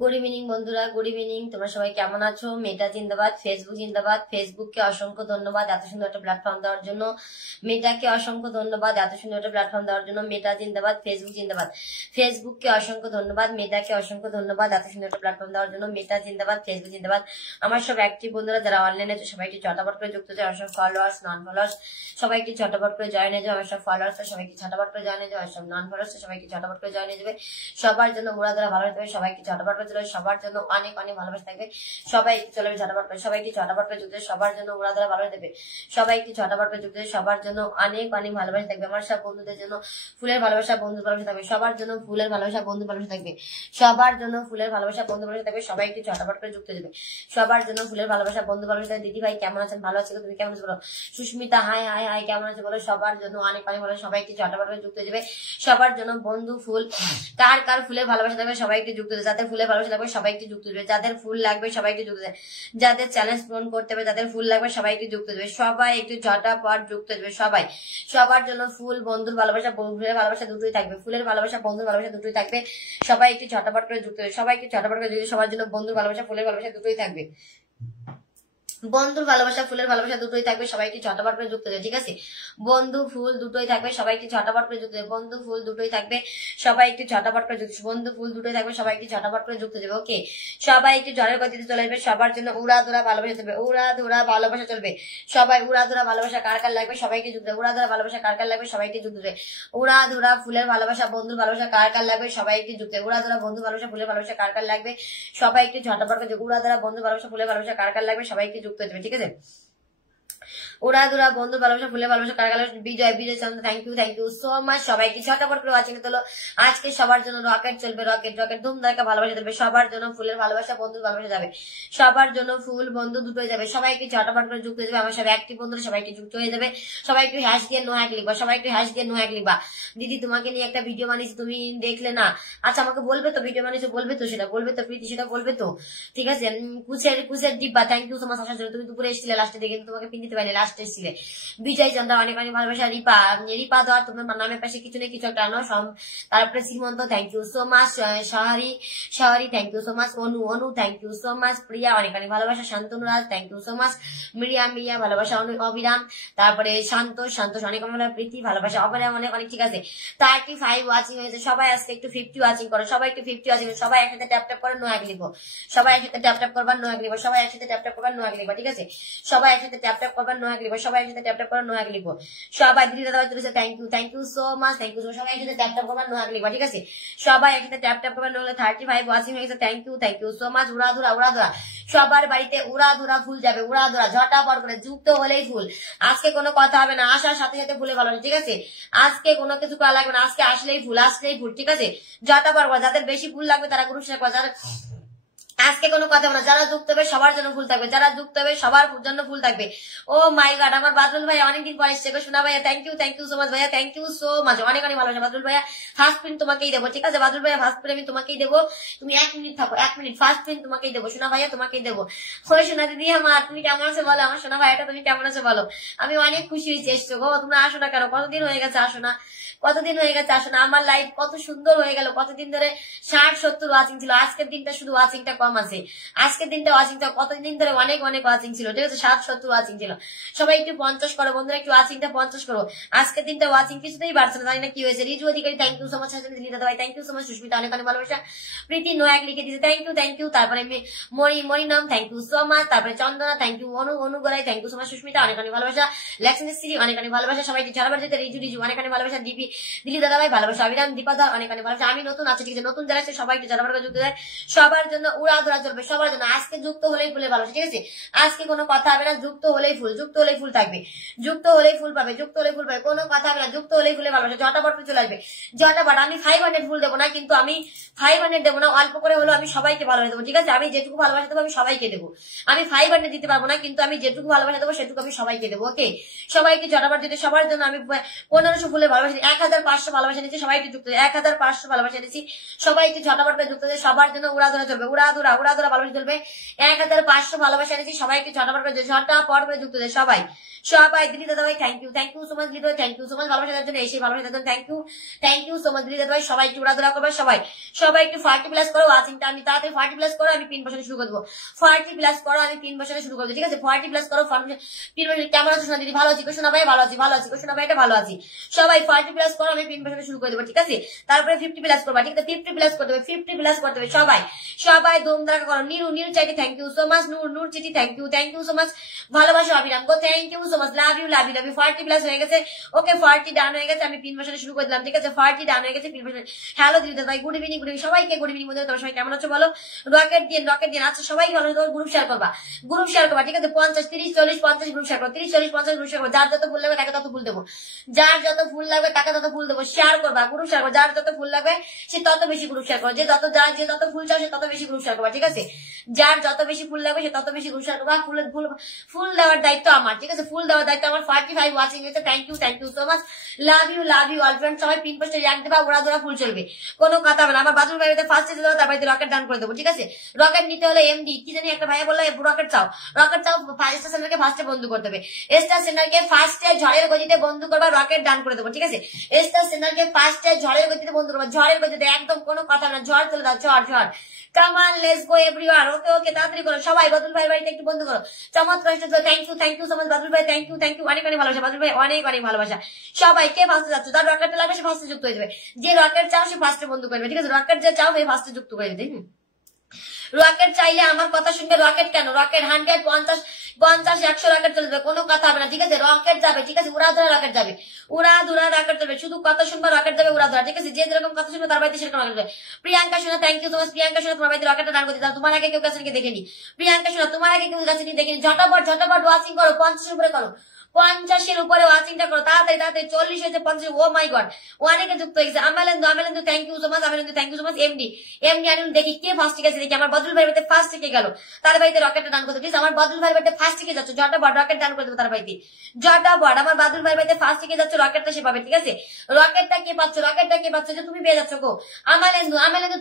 Good evening বন্ধুরা, good evening. তোমরা সবাই কেমন আছো? মেটা জিন্দাবাদ, ফেসবুক জিন্দাবাদ। ফেসবুককে অসংখ্য ধন্যবাদ এত সুন্দর একটা প্ল্যাটফর্ম দেওয়ার জন্য। মেটাকে অসংখ্য ধন্যবাদ এত সুন্দর একটা প্ল্যাটফর্ম দেওয়ার জন্য। মেটা জিন্দাবাদ, ফেসবুক জিন্দাবাদ। ফেসবুককে অসংখ্য ধন্যবাদ, মেটাকে অসংখ্য ধন্যবাদ এত সুন্দর একটা প্ল্যাটফর্ম দেওয়ার জন্য। মেটা জিন্দাবাদ, ফেসবুক জিন্দাবাদ। আমার সব অ্যাক্টিভ বন্ধুরা যারা অনলাইনে আছে সবাইকে চটাপট করে যুক্ত হচ্ছে। আমার সব ফলোয়ার্স, নন ফলোয়ার্স সবাইকে চটাপট করে জয়েন হয়ে যাবে। আমার সব ফলোয়ার্স সবাইকে চটাপট করে জয়েন হয়ে যাবে। আমার সব নন ফলোয়ার্স সবাইকে চটাপট করে জয়েন হয়ে যাবে। সবার জন্য উড়া ধরা ভালো থাকবে, সবাইকে চটাপট করে চলে। সবার জন্য অনেক অনেক ভালোবাসা থাকবে, সবাইকে চলে ঝটাপট করে। সবাইকে চটাপট করে যুক্ত, সবার জন্য উড়া ধরা ভালো থাকবে, সবাইকে চটাপট করে যুক্ত। সবার জন্য অনেক অনেক ভালোবাসা থাকবে। আমার সব বন্ধুদের জন্য ফুলের ভালোবাসা, বন্ধু ভালোবাসা থাকবে। সবার জন্য ফুলের ভালোবাসা, বন্ধু ভালোবাসা থাকবে। সবার জন্য ফুলের ভালোবাসা, বন্ধু ভালোবাসা থাকবে। সবাইকে চটাপট করে যুক্ত দেবে। সবার জন্য ফুলের ভালোবাসা, বন্ধু ভালোবাসা থাকবে। দিদি ভাই কেমন আছেন? ভালো আছো? তুমি কেমন আছো বলো? সুস্মিতা হাই হাই হাই, কেমন আছো বলো? সবার জন্য অনেক অনেক ভালো, সবাইকে চটাপট করে যুক্ত দেবে। সবার জন্য বন্ধু ফুল, কার কার ফুলের ভালোবাসা থাকবে সবাইকে যুক্ত দেবে। যাদের ফুলের ভালোবাসা থাকবে সবাইকে যুক্ত দেবে। যাদের ফুল লাগবে সবাইকে যুক্ত দেবে। যাদের চ্যালেঞ্জ পূরণ করতে হবে, যাদের ফুল লাগবে সবাইকে যুক্ত দেবে। সবাই একটু ঝটাপট যুক্ত দেবে। সবাই, সবার জন্য ফুল, বন্ধুর ভালোবাসা, ফুলের ভালোবাসা দুটোই থাকবে। ফুলের ভালোবাসা, বন্ধুর ভালোবাসা দুটোই থাকবে। সবাই একটু ঝটাপট করে যুক্ত দেবে। সবাইকে ঝটাপট করে যুক্ত। সবার জন্য বন্ধুর ভালোবাসা, ফুলের ভালোবাসা দুটোই থাকবে। বন্ধুর ভালোবাসা, ফুলের ভালোবাসা দুটোই থাকবে। সবাইকে ঝটাপট করে যুক্ত দেবে। ঠিক আছে, বন্ধু ফুল দুটোই থাকবে। সবাইকে ঝটাপট করে যুক্ত দেবে। বন্ধু ফুল দুটোই থাকবে। সবাই একটু ঝটাপট করে যুক্ত। বন্ধু ফুল দুটোই থাকবে। সবাইকে ঝটাপট করে যুক্ত দেবে। ওকে, সবাই একটু ঝড়ের গতিতে চলে আসবে। সবার জন্য উড়া ধরা ভালোবাসা চলবে, উড়া ধরা ভালোবাসা চলবে। সবাই উড়া ধরা ভালোবাসা কার কার লাগবে সবাইকে যুক্ত দেবে। উড়া ধরা ভালোবাসা কার কার লাগবে সবাইকে যুক্ত দেবে। উড়া ধরা ফুলের ভালোবাসা, বন্ধুর ভালোবাসা কার কার লাগবে সবাইকে যুক্ত দেবে। উড়া ধরা বন্ধু ভালোবাসা, ফুলের ভালোবাসা কার কার লাগবে সবাই একটু ঝটাপট করে। উড়া ধরা বন্ধু ভালোবাসা, ফুলের ভালোবাসা কার কার লাগবে সবাইকে যুক্ত দেবে। ঠিক আছে, উড়া দুরা বন্ধু ভালোবাসা, ফুলে ভালোবাসা কার কার। বিজয় বিজয় চন্দ্র, থ্যাংক ইউ সো মাচ। সবাইকে ঝটাপট করে ওয়াচিং তোলো। আজকে সবার জন্য রকেট চলবে, রকেট রকেট ধুমধারাকা ভালোবাসা দেবে। সবার জন্য ফুলের ভালোবাসা, বন্ধুর ভালোবাসা যাবে। সবার জন্য ফুল, বন্ধু দুটোই যাবে। সবাইকে ঝটাপট করে যুক্ত হয়ে যাবে। আমার সব অ্যাক্টিভ বন্ধুরা সবাইকে যুক্ত হয়ে যাবে। সবাই একটু হ্যাশ দিয়ে নো হ্যাক লিখবা। সবাই একটু হ্যাশ দিয়ে নো হ্যাক লিখবা। দিদি তোমাকে নিয়ে একটা ভিডিও বানিয়েছি, তুমি দেখলে না? আচ্ছা, আমাকে বলবে তো ভিডিও বানিয়েছো? বলবে তো, সেটা বলবে তো প্রীতি, সেটা বলবে তো। ঠিক আছে, কুচের ডিব্বা, থ্যাংক ইউ সো মাচ আসার জন্য। তুমি দুপুরে এসেছিলে লাস্টে দেখে, তোমাকে পিন দিতে পারিনি, লাস্টে এসেছিলে। বিজয় চন্দ্র অনেক অনেক ভালোবাসা। রিপা, রিপা ধর তোমার নামের পাশে কিছু নেই, কিছু একটা আনো। তারপরে Srimanta, thank you so much. Shahari thank you so much. Anu thank you so much. Priya অনেক অনেক ভালোবাসা। Shantanu Raj thank you so much. Miriya ভালোবাসা। অবিরাম, তারপরে সন্তোষ অনেক অনেক প্রীতি ভালোবাসা। অবিরাম অনেক অনেক। ঠিক আছে, 35 ওয়াচিং হয়েছে। সবাই আজকে একটু 50 ওয়াচিং করো। সবাই একটু 50 ওয়াচিং, সবাই একসাথে ট্যাপ ট্যাপ করে নো এক লিখবো। সবাই একসাথে ট্যাপ ট্যাপ করবার নো এক লিখবো। সবাই একসাথে ট্যাপ ট্যাপ করবার নো এক লিখবো। ঠিক আছে, সবাই একসাথে ট্যাপ ট্যাপ করবার নো এক লিখবো। সবাই একসাথে ট্যাপ ট্যাপ করে নো এক লিখবো। সবাই দিদি দাদা চলেছে, thank you so much, thank you so much. সবাই একসাথে ট্যাপ ট্যাপ করবার নো এক লিখবা। ঠিক আছে, সবাই একসাথে ট্যাপ ট্যাপ করবার নো। 35 ওয়াচিং হয়ে গেছে, থ্যাংক ইউ সো মাচ। উড়া ধরা সবার বাড়িতে উড়া ধরা ফুল যাবে। উড়া ধরা ঝটাপট করে যুক্ত হলেই ফুল। আজকে কোনো কথা হবে না, আসার সাথে সাথে ফুলে ভালো। ঠিক আছে, আজকে কোনো কিছু করা লাগবে না, আজকে আসলেই ফুল, আসলেই ফুল। ঠিক আছে, ঝটাপট করে। যাদের বেশি ফুল লাগবে তারা গ্রুপ শেয়ার করে। যারা আজকে কোনো কথা না, যারা যুক্ত হবে সবার জন্য ফুল থাকবে। যারা যুক্ত হবে সবার জন্য ফুল থাকবে। ও মাই গড, আমার বাদল ভাই অনেকদিন পর এসছে গো। শোনা ভাইয়া, থ্যাংক ইউ সো মাচ ভাইয়া, থ্যাংক ইউ সো মাচ। অনেক অনেক ভালোবাসা বাদল ভাইয়া। ফার্স্ট প্রিন্ট তোমাকেই দেবো। ঠিক আছে বাদল ভাইয়া, ফার্স্ট প্রিন্ট আমি তোমাকেই দেবো। তুমি 1 মিনিট থাকো, 1 মিনিট। ফার্স্ট প্রিন্ট তোমাকেই দেবো শোনা ভাইয়া, তোমাকেই দেবো। হয়ে শোনা দিদি আমার, তুমি কেমন আছো বলো? আমার শোনা ভাইয়াটা তুমি কেমন আছো বলো? আমি অনেক খুশি হয়েছি এসছো গো। তোমরা আসো না কেন? কতদিন হয়ে গেছে আসো না, কতদিন হয়ে গেছে আসো না। আমার লাইফ কত সুন্দর হয়ে গেল। কতদিন ধরে 60-70 ওয়াচিং ছিল। আজকের দিনটা শুধু ওয়াচিংটা কম আছে। আজকের দিনটা ওয়াচিংটা কতদিন ধরে অনেক অনেক ওয়াচিং ছিল। ঠিক আছে, 60-70 ওয়াচিং ছিল। সবাই একটু 50 করো বন্ধুরা, একটু ওয়াচিংটা 50 করো। আজকের দিনটা ওয়াচিং কিছুতেই বাড়ছে না, জানি না কি হয়েছে। Riju Adhikari thank you so much. দিদি ভাই thank you so much. Susmita অনেক অনেক ভালোবাসা। প্রীতি নোয়াক লিখে দিয়েছে, থ্যাংক ইউ। তারপরে Marinam thank you so much. তারপরে Chandana thank you. Anu Gorai thank you so much. Susmita অনেক অনেক ভালোবাসা। লেক্সিশ্রী অনেক অনেক ভালোবাসা। সবাইকে ঝাড়াবার যেতে রিজু অনেক অনেক ভালোবাসা। দিদি দাদা ভাই ভালোবাসা। অবিরাম দীপাদা অনেক অনেক ভালোবাসা। আমি নতুন আছে, ঠিক আছে, নতুন যারা আছে সবাইকে ঝাড়াবার করে যুক্ত দেয়। সবার জন্য উড়া ধরা চলবে, সবার জন্য। আজকে যুক্ত হলেই ফুলে ভালোবাসা। ঠিক আছে, আজকে কোনো কথা হবে না, যুক্ত হলেই ফুল, যুক্ত হলেই ফুল থাকবে। যুক্ত হলেই ফুল পাবে, যুক্ত হলেই ফুল পাবে, কোনো কথা হবে না। যুক্ত হলেই ফুলে ভালোবাসা ঝটাপট চলে আসবে, ঝটাপট। আমি 500 ফুল দেবো না, কিন্তু আমি 500 দেবো না, অল্প করে হলেও আমি সবাইকে ভালোবাসা দেবো। ঠিক আছে, আমি যেটুকু ভালোবাসা দেবো আমি সবাইকে দেবো। আমি 500 দিতে পারবো না, কিন্তু আমি যেটুকু ভালোবাসা দেবো সেটুকু আমি সবাইকে দেবো। ওকে, সবাইকে ঝটাপট দিতে। সবার জন্য আমি 1500 ফুলে ভালোবাসি। 1500 ভালোবাসা নিচ্ছি, সবাই একটু যুক্ত 1500 ভালোবাসা নিচ্ছি, সবাই একটু ঝটাপট করে যুক্ত হয়ে সবার জন্য উড়াধুরা চলবে, উড়াধুরা ভালোবাসা চলবে। 1500 ভালোবাসা নিচ্ছি, সবাই একটু ঝটাপট করে যুক্ত হয়ে সবাই দিদি দাদা ভাই থ্যাংক ইউ সো মাচ, দিদি থ্যাংক ইউ সো মাচ ভালোবাসা দেওয়ার জন্য, এসে ভালোবাসা দেওয়ার জন্য থ্যাংক ইউ সো মাচ দিদি দাদা ভাই। সবাই একটু উড়াধুরা করবে, সবাই একটু 40+ করো ওয়াচিংটা, আমি তাড়াতাড়ি 40+ করো, আমি পিন বসানো শুরু করবো। 40+ করো, আমি পিন বসানো শুরু করবো, ঠিক আছে? 40+ করো, পিন বসানো। কেমন আছো সোনা দিদি? ভালো আছি, সোনা ভাই ভালো আছি, সোনা ভাই এটা ভালো আছি। সবাই 40+ করো, আমি পিন বসানো শুরু করে দেবো, ঠিক আছে? তারপরে 50+ করবা, ঠিক আছে? 50+ করতে হবে, 50+ করতে হবে সবাই ধুমধারাকা করো। নিরু চাইতে thank you so much, Noor চিঠি থ্যাংক ইউ সো মাচ ভালোবাসা। অবিরাম গো thank you so much, love you 40+ হয়ে গেছে, ওকে 40 ডান হয়ে গেছে, আমি পিন বসানো শুরু করে দিলাম, ঠিক আছে? 40 ডান হয়ে গেছে, পিন বসানো। হ্যালো দিদি ভাই, গুড ইভিনিং সবাইকে, গুড ইভিনিং বন্ধুরা, তোমরা সবাই কেমন আছো বলো? রকেট দিয়ে আচ্ছা সবাই ভালো, গ্রুপ শেয়ার করবা, ঠিক আছে? 50 30 40 50 গ্রুপ শেয়ার করো, 30 40 50 গ্রুপ শেয়ার করো। যার যত ফুল লাগবে তাকে তত ফুল দেবো, গ্রুপ শেয়ার করবা, যার যত ফুল লাগবে সে তত বেশি গ্রুপ শেয়ার করো, যে যত ফুল চাও সে তত বেশি গ্রুপ শেয়ার করবা, ঠিক আছে? যার যত বেশি ফুল লাগবে সে তত বেশি গ্রুপ শেয়ার করবা। ফুল দেওয়ার দায়িত্ব আমার, ঠিক আছে? ফুল দেওয়ার দায়িত্ব আমার। 45 ওয়াচিং হয়েছে, thank you so much, love you all friend. সবাই পিন পোস্টে রিঅ্যাক্ট দেবা, উড়াধুরা ফুল চলবে, কোনো কথা হবে না। আমার বাদুর ভাইতে ফার্স্টে দেবো, তার বাড়িতে রকেট ডান করে দেবো, ঠিক আছে? রকেট নিতে হলে এমডি কি জানি একটা ভাইয়া বললো রকেট চাও, স্টার সেন্টারকে ফার্স্টে বন্ধু করতে হবে, স্টার সেন্টারকে ফার্স্টে ঝড়ের গতিতে বন্ধু করবা, রকেট ডান করে দেবো, ঠিক আছে? স্টার সেন্টারকে ফার্স্টে ঝড়ের গতিতে বন্ধু করবা, ঝড়ের গতিতে, একদম কোনো কথা হবে না, ঝড় চলে দাও, ঝড়। কামান লেটস গো এভরিওয়ান, ওকে তাড়াতাড়ি করো সবাই। বাদুল ভাই বাড়িতে একটু বন্ধ করো, চমৎকার। থ্যাংক ইউ সো মাচ বাদুল ভাই, থ্যাংক ইউ অনেক ভালোবাসা বাদুল ভাই, অনেক ভালোবাসা। সবাই কে ফার্স্টে যাচ্ছে, যার রকেটটা লাগবে সে ফার্স্টে যুক্ত হয়ে যাবে, যে রকেট চাও সে ফার্স্টে বন্ধ করবে, ঠিক আছে? রকেট যে চাও সে ফার্স্টে যুক্ত করে দেবে। রকেট চাইলে আমার কথা শুনবে, রকেট কেন, রকেট 100 50 100 রকেট চলে যাবে, কোনো কথা হবে না, ঠিক আছে? রকেট যাবে, ঠিক আছে? উড়াধুরা রকেট যাবে, উড়াধুরা রকেট যাবে, শুধু কথা শুনবে, রকেট যাবে উড়াধুরা, ঠিক আছে? যে যেরকম কথা শুনবে তার বাড়িতে সেরকম রকেট যাবে। প্রিয়াঙ্কা শোনা thank you so much, Priyanka শোনা তোমার বাড়িতে রকেটটা ডান করে দাও। তোমার আগে কেউ কাছে দেখেনি, প্রিয়াঙ্কা শোনা তোমার আগে কেউ কাছে দেখেনি। ঝটাপট ওয়াচিং করো, 50 উপরে করো, 50 উপরে ওয়াচিংটা করো, তাড়াতাড়ি 40 হয়েছে, 50। ও মাই গড, অনেকে যুক্ত হয়ে গেছে। Amalendu thank you so much, thank you so much. MD Anil দেখি কে ফার্স্ট গেছে, দেখি আমার বদল ভাইয়ের বাড়িতে ফার্স্ট থেকে গেল, তার বাড়িতে রকেটটা ডান করতে, প্লিজ। আমার বদল ভাইয়ের বাড়িতে ফার্স্ট থেকে যাচ্ছে, ঝটাপট রকেট ডান করে দেবো তার বাড়িতে, ঝটাপট। আমার বাদুল ভাইয়ের বাড়িতে ফার্স্ট থেকে যাচ্ছে, রকেটটা সে পাবে, ঠিক আছে? রকেটটা কে পাচ্ছ, যে তুমি পেয়ে যাচ্ছ গো। আমেলেন্দু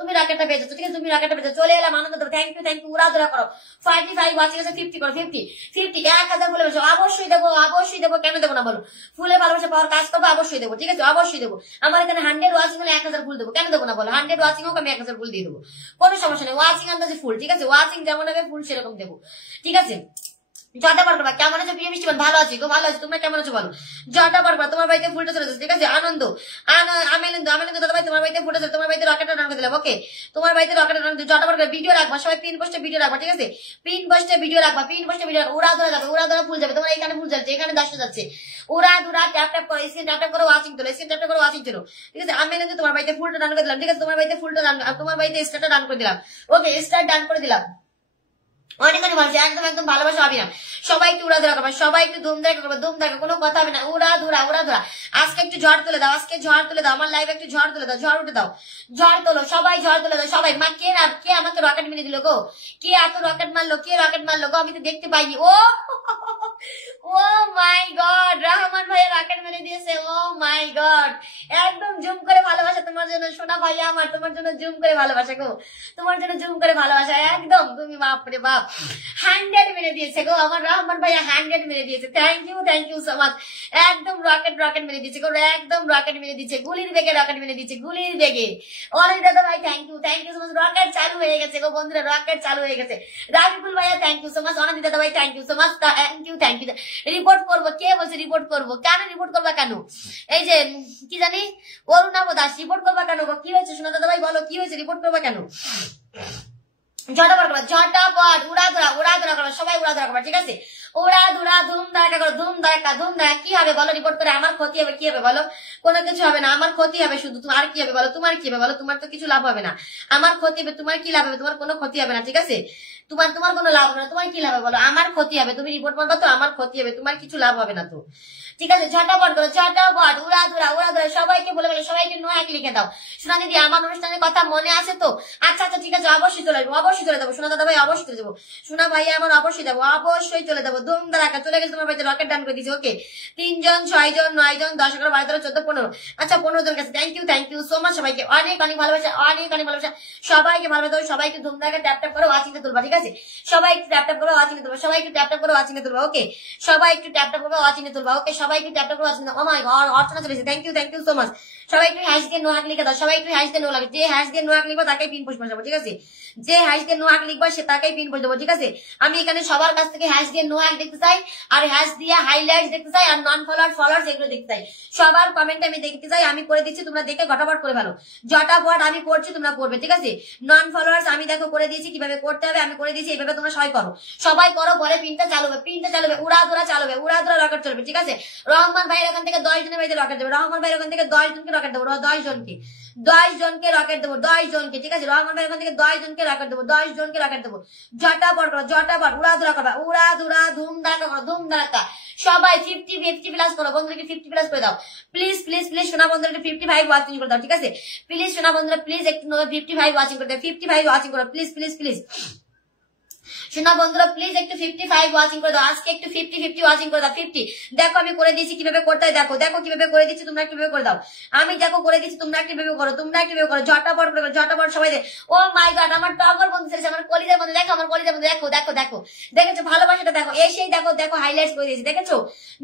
তুমি রকেটটা পেয়ে যাচ্ছ, ঠিক আছে? তুমি রকেটটা পেয়ে যাচ্ছ, চলে এলাম, আনন্দ দেবো, থ্যাংক ইউ উড়াধুরা করো। 45 ওয়াচিং আছে, 50 করো, 50 1000 বলে বসো, অবশ্যই দেবো, কেন দেবো না বলো? ফুলে ভালোবাসা পাওয়ার কাজ করবো, অবশ্যই দেবো, ঠিক আছে? অবশ্যই দেবো। আমার এখানে 100 ওয়াচিং হলে 1000 ফুল দেবো, কেন দেবো না বলো? 100 ওয়াচিং হোক, আমি 1000 ফুল দিয়ে দেবো, কোনো সমস্যা নেই। ওয়াচিং আন্দাজে ফুল, ঠিক আছে? ওয়াচিং যেমন হবে ফুল সেরকম দেবো, ঠিক আছে? ঝটাপট করবা। কেমন আছো প্রিয় মিষ্টি? ভালো আছি গো, ভালো আছি, তোমরা কেমন আছো বলো? ঝটাপট করবা, তোমার বাড়িতে ফুলটা চলে যাচ্ছে, ঠিক আছে? আমেলেন্দু দাদা ভাই তোমার বাড়িতে ফুলটা চলে, তোমার বাড়িতে রকেটটা ডান করে দিলাম, ওকে? তোমার বাড়িতে রকেটটা ডান করে ঝটাপট করে ভিডিও রাখবা, সবাই পিন পোস্টে ভিডিও রাখবা, ঠিক আছে? পিন পোস্টে ভিডিও রাখবা, উড়াধুরা যাবে, উড়াধুরা ফুল যাবে। তোমার এখানে ফুল যাচ্ছে, এখানে 10টা যাচ্ছে, উড়াধুরা ট্যাপ করো, স্ক্রিন ট্যাপ করো, ওয়াচিং তোলো, ঠিক আছে? আমেলেন্দু তোমার বাড়িতে ফুলটা ডান করে দিলাম, ঠিক আছে? তোমার বাড়িতে ফুলটা ডান, তোমার বাড়িতে স্টারটা ডান করে দিলাম, ওকে? স্টার ডান করে দিলাম, অনেক ভালোবাসা, একদম ভালোবাসা হবে না। সবাই একটু উড়াধুরা করবা, সবাই একটু ধুমধারাকা করবা, কোনো কথা হবে না, উড়াধুরা। আজকে একটু ঝড় তুলে দাও, আমার লাইভে একটু ঝড় তুলে দাও, ঝড় উঠে দাও, ঝড় তোলো, সবাই ঝড় তুলে দাও, সবাই। মা কে আমাকে রকেট মেরে দিল গো? কে এত রকেট মারলো গো? আমি তো দেখতে পাইনি। ও মাই গড, রহমান ভাইয়া রকেট মেরে দিয়েছে, ও মাই গড। একদম জুম করে ভালোবাসা তোমার জন্য, সোনা ভাইয়া আমার, তোমার জন্য জুম করে ভালোবাসা গো, তোমার জন্য জুম করে ভালোবাসা, একদম তুমি বাপরে বাপ 100 মেরে দিয়েছে গো আমার রহমান ভাইয়া, 100 মেরে দিয়েছে, থ্যাংক ইউ সো মাচ। একদম রকেট মেরে দিয়েছে গো, একদম রকেট মেরে দিচ্ছে, গুলির বেগে রকেট মেরে দিচ্ছে, গুলির বেগে। অনেক দাদা ভাই thank you so much. Rocket চালু হয়ে গেছে গো বন্ধুরা, রকেট চালু হয়ে গেছে। রাবিকুল ভাইয়া থ্যাংক ইউ সো মাচ, অনেক দাদা ভাই thank you so much, thank you. Report করবো, কে বলছে রিপোর্ট করবো? কেন রিপোর্ট করবা কেন? এই যে কি জানি অরুণাভ দাস, রিপোর্ট করবা কেন? কি হয়েছে সোনা দাদা ভাই বলো, কি হয়েছে? রিপোর্ট করবা কেন? ঝটাপট করবা, উড়াধুরা করবা, সবাই উড়াধুরা করবা, ঠিক আছে? উড়াধুরা ধুমধারাকা করো, ধুমধারাকা। কি হবে বলো? রিপোর্ট করে আমার ক্ষতি হবে, কি হবে বলো? কোনো কিছু হবে না, আমার ক্ষতি হবে শুধু। আর কি হবে বলো? তোমার কি হবে বলো? তোমার তো কিছু লাভ হবে না, আমার ক্ষতি হবে, তোমার কি লাভ হবে? তোমার কোনো ক্ষতি হবে না, ঠিক আছে? তোমার তোমার কোনো লাভ হবে না। তোমার কি লাভ হবে বলো? আমার ক্ষতি হবে। তুমি রিপোর্ট মারবা তো আমার ক্ষতি হবে, তোমার কিছু লাভ হবে না তো। ঠিক আছে, ঝটাপট করো, ঝটাপট, উড়াধুরা উড়াধুরা, সবাইকে বলে বলে সবাইকে নো এক লিখে দাও। সোনা দিদি আমার অনুষ্ঠানের কথা মনে আছে তো? আচ্ছা আচ্ছা ঠিক আছে, অবশ্যই চলে যাবো, অবশ্যই চলে যাবো। সোনা দাদা ভাই অবশ্যই চলে যাবো, সোনা ভাই আমার অবশ্যই যাবো, অবশ্যই চলে যাবো। ধুম ধারাকা চলে গেছে তোমার বাড়িতে, রকেট ডান করে দিয়েছি। ওকে, 3 জন 6 জন 9 জন 10 11 12 13 14 15, আচ্ছা 15 জন কাছে। থ্যাংক ইউ সো মাচ সবাইকে, অনেক অনেক ভালোবাসা, অনেক অনেক ভালোবাসা। সবাইকে ভালোবাসা, সবাইকে ধুম ধারাকা ট্যাপ ট্যাপ করে ওয়াচিংটা তুলবা। ঠিক আছে, সবাই একটু ট্যাপ ট্যাপ করে ওয়াচিংটা তুলবা, সবাই একটু ট্যাপ ট্যাপ করে ওয়াচিংটা তুলবা। ওকে, সবাই একটু ট্যাপ ট্যাপ করে ওয়াচিংটা তুলবা। ওকে, সবাই একটু ট্যাপ ট্যাপ করে watching. Oh my god, Archana চলেছে। Thank you so much. সবাই একটু হ্যাশ দিয়ে নো হাক লিখে দাও, সবাই একটু হ্যাশ দিয়ে নো লাগে। যে হ্যাশ দিয়ে নো হাক লিখবো তাকেই পিন পোস্ট বসাবো। ঠিক আছে, যে হ্যাশ দিয়ে নো হাক লিখবো সে তাকেই পিন পোস্ট দেবো। ঠিক আছে, আমি এখানে সবার কাছ থেকে হ্যাশ দিয়ে নো হাক দেখতে চাই, আর হ্যাশ দিয়ে হাইলাইট দেখতে চাই, আর নন ফলোয়ার্স এগুলো দেখতে চাই। সবার কমেন্ট আমি দেখতে চাই, আমি করে দিচ্ছি, তোমরা দেখে ঘটাপট করে ভালো। জটাপট আমি করছি, তোমরা করবে। ঠিক আছে, নন ফলোয়ার্স আমি দেখো করে দিয়েছি, কিভাবে করতে হবে আমি করে দিয়েছি, এইভাবে তোমরা সবাই করো, সবাই করো। পরে পিনটা চালু হবে, পিনটা চালু হবে, উড়াধুরা চালবে, উড়াধুরা রকেট চলবে। ঠিক আছে, রহমান ভাই এখান থেকে 10 জনের বাড়িতে রকেট দেবো, রহমান ভাই ওখান থেকে 10 জনকে রকেট দেবো, 10 জনকে রকেট দেবো, 10 জনকে। ঠিক আছে, রহমান ভাই ওখান থেকে 10 জনকে রকেট দেবো, 10 জনকে রকেট দেবো। জটাপট করো, জটাপট, উড়াধুরা করবা, উড়াধুরা ধুম ধারাকা করো, ধুম ধারাকা। সবাই 50 প্লাস করো, বন্ধুকে 50 প্লাস করে দাও। প্লিজ প্লিজ প্লিজ সোনা বন্ধুরা 55 ওয়াচিং করে দাও। ঠিক আছে, প্লিজ সোনা বন্ধুরা প্লিজ একটু 55 ওয়াচিং করে দাও, 55 ওয়াচিং করো প্লিজ প্লিজ প্লিজ। সোনা বন্ধুরা প্লিজ একটু 55 ওয়াচিং করে দাও, আজকে একটু 50 ওয়াচিং করে দাও। 50 দেখো আমি করে দিয়েছি কিভাবে করতে হয়, দেখো দেখো কিভাবে করে দিচ্ছি, তোমরা কিভাবে করে দাও। আমি দেখো করে দিচ্ছি, তোমরা কিভাবে করো, তোমরা কিভাবে করো। ঝটাপট করে ঝটাপট সবাই দে। ও মাই গড, আমার টগর বন্ধু ছেড়েছে, আমার কলিজার বন্ধু, দেখো আমার কলিজার বন্ধু, দেখো দেখো দেখো, দেখেছো ভালোবাসাটা দেখো, এসেই দেখো দেখো হাইলাইটস করে দিয়েছি, দেখেছো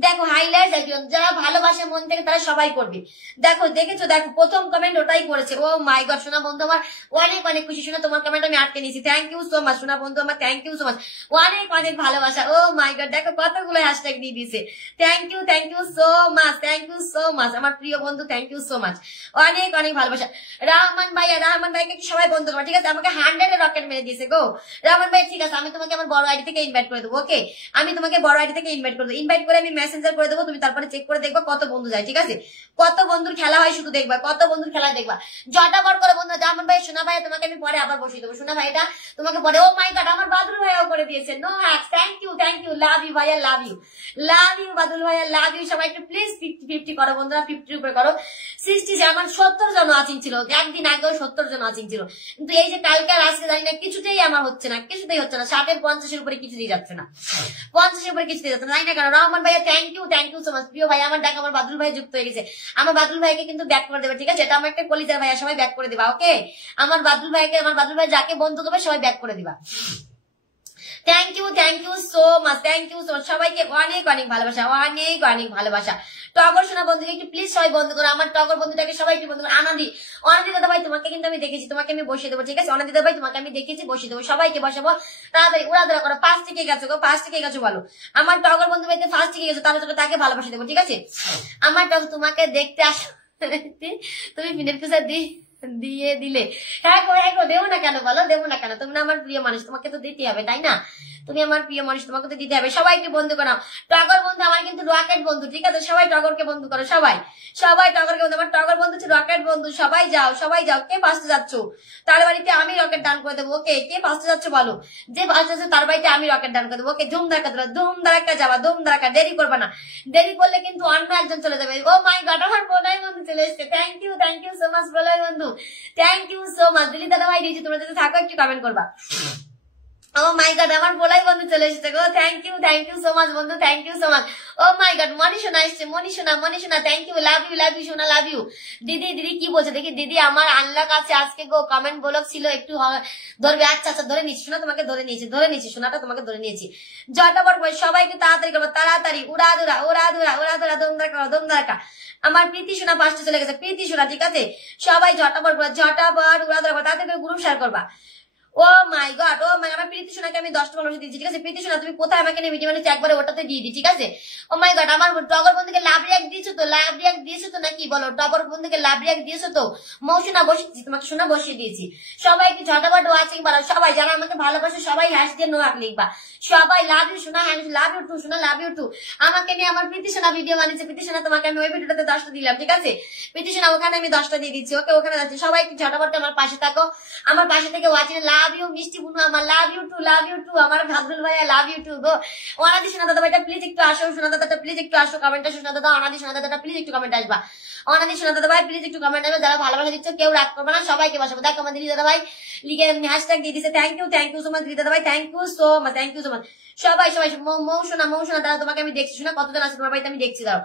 দেখো হাইলাইটস। যারা ভালোবাসে মন থেকে তারা সবাই করবে। দেখো দেখেছো, দেখো প্রথম কমেন্ট ওটাই করেছে। ও মাই গড সোনা বন্ধু আমার অনেক অনেক খুশি, শোনা তোমার কমেন্ট আমি আটকে নিয়েছি। থ্যাংক ইউ সো মাচ সোনা বন্ধু আমার, থ্যাংক ইউ সো মাচ, অনেক অনেক ভালোবাসা। ও মাই গড, দেখো কতগুলো হ্যাশট্যাগ দিয়ে দিয়েছে। Thank you so much, thank you so much আমার প্রিয় বন্ধু, থ্যাংক ইউ সো মাচ, অনেক অনেক ভালোবাসা। রহমান ভাইকে কি সবাই বন্ধু করো। ঠিক আছে, আমাকে 100 রকেট মেরে দিয়েছে গো রহমান ভাই। ঠিক আছে, আমি তোমাকে আমার বড় আইডি থেকে ইনভাইট করে দেবো। ওকে, আমি তোমাকে বড় আইডি থেকে ইনভাইট করে দেবো, ইনভাইট করে আমি মেসেঞ্জার করে দেবো, তুমি তারপরে চেক করে দেখবা কত বন্ধু যায়। ঠিক আছে, কত বন্ধুর খেলা হয় শুধু দেখবা, কত বন্ধুর খেলা দেখবা। জটাপট করে বন্ধু। রহমান ভাই সোনা ভাই তোমাকে আমি পরে আবার বসিয়ে দেবো, সোনা ভাইটা তোমাকে পরে। ও মাই গড, আমার বাদুল ভাইও করে দিয়েছে। No hacks, thank you love you ভাইয়া, লাভ ইউ বাদুল ভাইয়া, লাভ ইউ। সবাই একটু প্লিজ 50 করো বন্ধুরা, 50 উপরে করো। 60 আমার 70 জন ওয়াচিং ছিল, একদিন আগেও 70 জন ওয়াচিং ছিল, কিন্তু এই যে কালকে আর আজকে জানি না কিছুতেই আমার হচ্ছে না, কিছুতেই হচ্ছে না। 60 50 উপরে কিছুতেই যাচ্ছে না, 50 উপরে কিছুতেই যাচ্ছে না, জানি না কেন। রহমান ভাইয়া থ্যাংক ইউ সো মাচ প্রিয় ভাই আমার। দেখো আমার বাদুল ভাই যুক্ত হয়ে গেছে, আমার বাদুল ভাইকে কিন্তু ব্যাক করে দেবে। ঠিক আছে, এটা আমার একটা কলিজার ভাইয়া, সবাই ব্যাক করে দিবা। ওকে, আমার বাদুল ভাই যাকে বন্ধু করবে সবাই ব্যাক করে দিবা। থ্যাংক ইউ সো মাচ, সবাইকে অনেক অনেক ভালোবাসা, অনেক অনেক ভালোবাসা। টগর সোনা বন্ধুকে একটু প্লিজ সবাই বন্ধু করো, আমার টগর বন্ধুটাকে সবাই একটু বন্ধু করো। অনাদি দাদা ভাই তোমাকে কিন্তু আমি দেখেছি, তোমাকে আমি বসিয়ে দেবো। ঠিক আছে, অনাদি দাদা ভাই তোমাকে আমি দেখেছি, বসিয়ে দেবো, সবাইকে বসাবো। তাড়াতাড়ি উড়াধুরা করো। 5 থেকে গেছো গো, 5 থেকে গেছো বলো। আমার টগর বন্ধু ভাইতে 5 থেকে গেছো, তাহলে তাকে ভালোবাসা দেবো। ঠিক আছে, আমার টগর তোমাকে দেখতে আস, তুমি মিনিট কুসা দিয়ে দিলে। হ্যাঁ গো দেবো না কেন বলো, দেবো না কেন? তুমি আমার প্রিয় মানুষ, তোমাকে তো দিতে হবে তাই না? তুমি আমার প্রিয় মানুষ, তোমাকে তো দিতে হবে। সবাইকে বন্ধু করো। টগর বন্ধু আমার কিন্তু রকেট বন্ধু। ঠিক আছে, সবাই টগরকে বন্ধু করো, সবাই টগরকে বন্ধু। আমার টগর বন্ধু হচ্ছে রকেট বন্ধু। সবাই যাও। কে ফার্স্টে যাচ্ছ তার বাড়িতে আমি রকেট ডান করে দেবো। ওকে, কে ফার্স্টে যাচ্ছ বলো, যে ফার্স্টে যাচ্ছে তার বাড়িতে আমি রকেট ডান করে দেবো। ওকে, ধুম ধারাকা যাবা, ধুম ধারাকা, দেরি করবে না, দেরি করলে কিন্তু অন্য একজন চলে যাবে। ও মাই গড, আমার বোনাই বন্ধু চলে এসছে। থ্যাংক ইউ সো মাচ বোনাই বন্ধু, থ্যাংক ইউ সো মাচ। দিলি দাদা ভাই দিয়েছি, তোমরা যদি থাকো একটু কমেন্ট করবা। ও মাই গড, আমার বলাই বন্ধু চলে এসেছে গো। থ্যাংক ইউ সো মাচ বন্ধু, thank you so much. Oh my God, Manishana এসছে, Manishana thank you, love you সোনা, লাভ ইউ। দিদি কি বলছে দেখি। দিদি আমার আনলক আছে আজকে গো, কমেন্ট ব্লক ছিল একটু ধরবে। আচ্ছা ধরে নিচ্ছি শোনা, তোমাকে ধরে নিয়েছি সোনাটা, তোমাকে ধরে নিয়েছি। জটাপট করে সবাই একটু তাড়াতাড়ি করবো, তাড়াতাড়ি উড়াধুরা দম ধারাকা। আমার প্রীতি সোনা 5টে চলে গেছে, প্রীতি সোনা। ঠিক আছে, সবাই ঝটাপট উড়াধুরা তাড়াতাড়ি করে গ্রুপ শেয়ার করবা। ও মাই গড, আমার প্রীতি সোনাকে আমি 10টা ভালোবাসা দিয়েছি। ঠিক আছে, প্রীতি সোনা তুমি কোথায় আমাকে নিয়ে ভিডিও বানিয়েছো একবারে ওটাতে দিয়ে দিই। ঠিক আছে, ও মাই গড, আমার টগর বন্ধুকে লাভ রিয়াক্ট দিয়েছো তো নাকি বলো? টগর বন্ধুকে লাভ রিয়াক্ট দিয়েছো তো? মৌসুনা বসিয়েছি, তোমাকে সোনা বসিয়ে দিয়েছি। সবাই একটু ঝটাপট ওয়াচিং বাড়াও, সবাই যারা আমাকে ভালোবাসে সবাই হ্যাশ দিয়ে নো হাক লিখবা। সবাই লাভ ইউ সোনা, লাভ ইউ টু সোনা, লাভ ইউ টু। আমাকে নিয়ে আমার প্রীতি সোনা ভিডিও বানিয়েছে। প্রীতি সোনা তোমাকে আমি ওই ভিডিওটাতে 10টা দিলাম। ঠিক আছে, প্রীতি সোনা ওখানে আমি 10টা দিয়ে দিচ্ছি। ওকে, ওখানে যাচ্ছি। সবাই একটু ঝটাপট আমার পাশে থাকো, আমার পাশে থেকে ওয়াচিং লাভ লাভ ইউ মিষ্টি বুনু আমার, লাভ ইউ টু আমার ভাদুল ভাইয়া, লাভ ইউ টু গো। অনাদি সোনা দাদা ভাইটা প্লিজ একটু আসো, সোনা দাদাটা প্লিজ একটু আসো, কমেন্ট আসো সোনা দাদা। অনাদি সোনা দাদাটা প্লিজ একটু কমেন্ট আসবা, অনাদি সোনা দাদা ভাই প্লিজ একটু কমেন্ট আসবে। যারা ভালোবাসা দিচ্ছ কেউ রাগ করবে না, সবাইকে বসাবো। দেখো আমার দিদি দাদা ভাই লিখে হ্যাশট্যাগ দিয়ে দিচ্ছে, থ্যাংক ইউ সো মাচ দিদি দাদা ভাই, থ্যাংক ইউ সো মাচ। সবাই মৌ সোনা দাদা তোমাকে আমি দেখছি, শোনা কতজন আছে তোমার বাড়িতে আমি দেখছি। দাও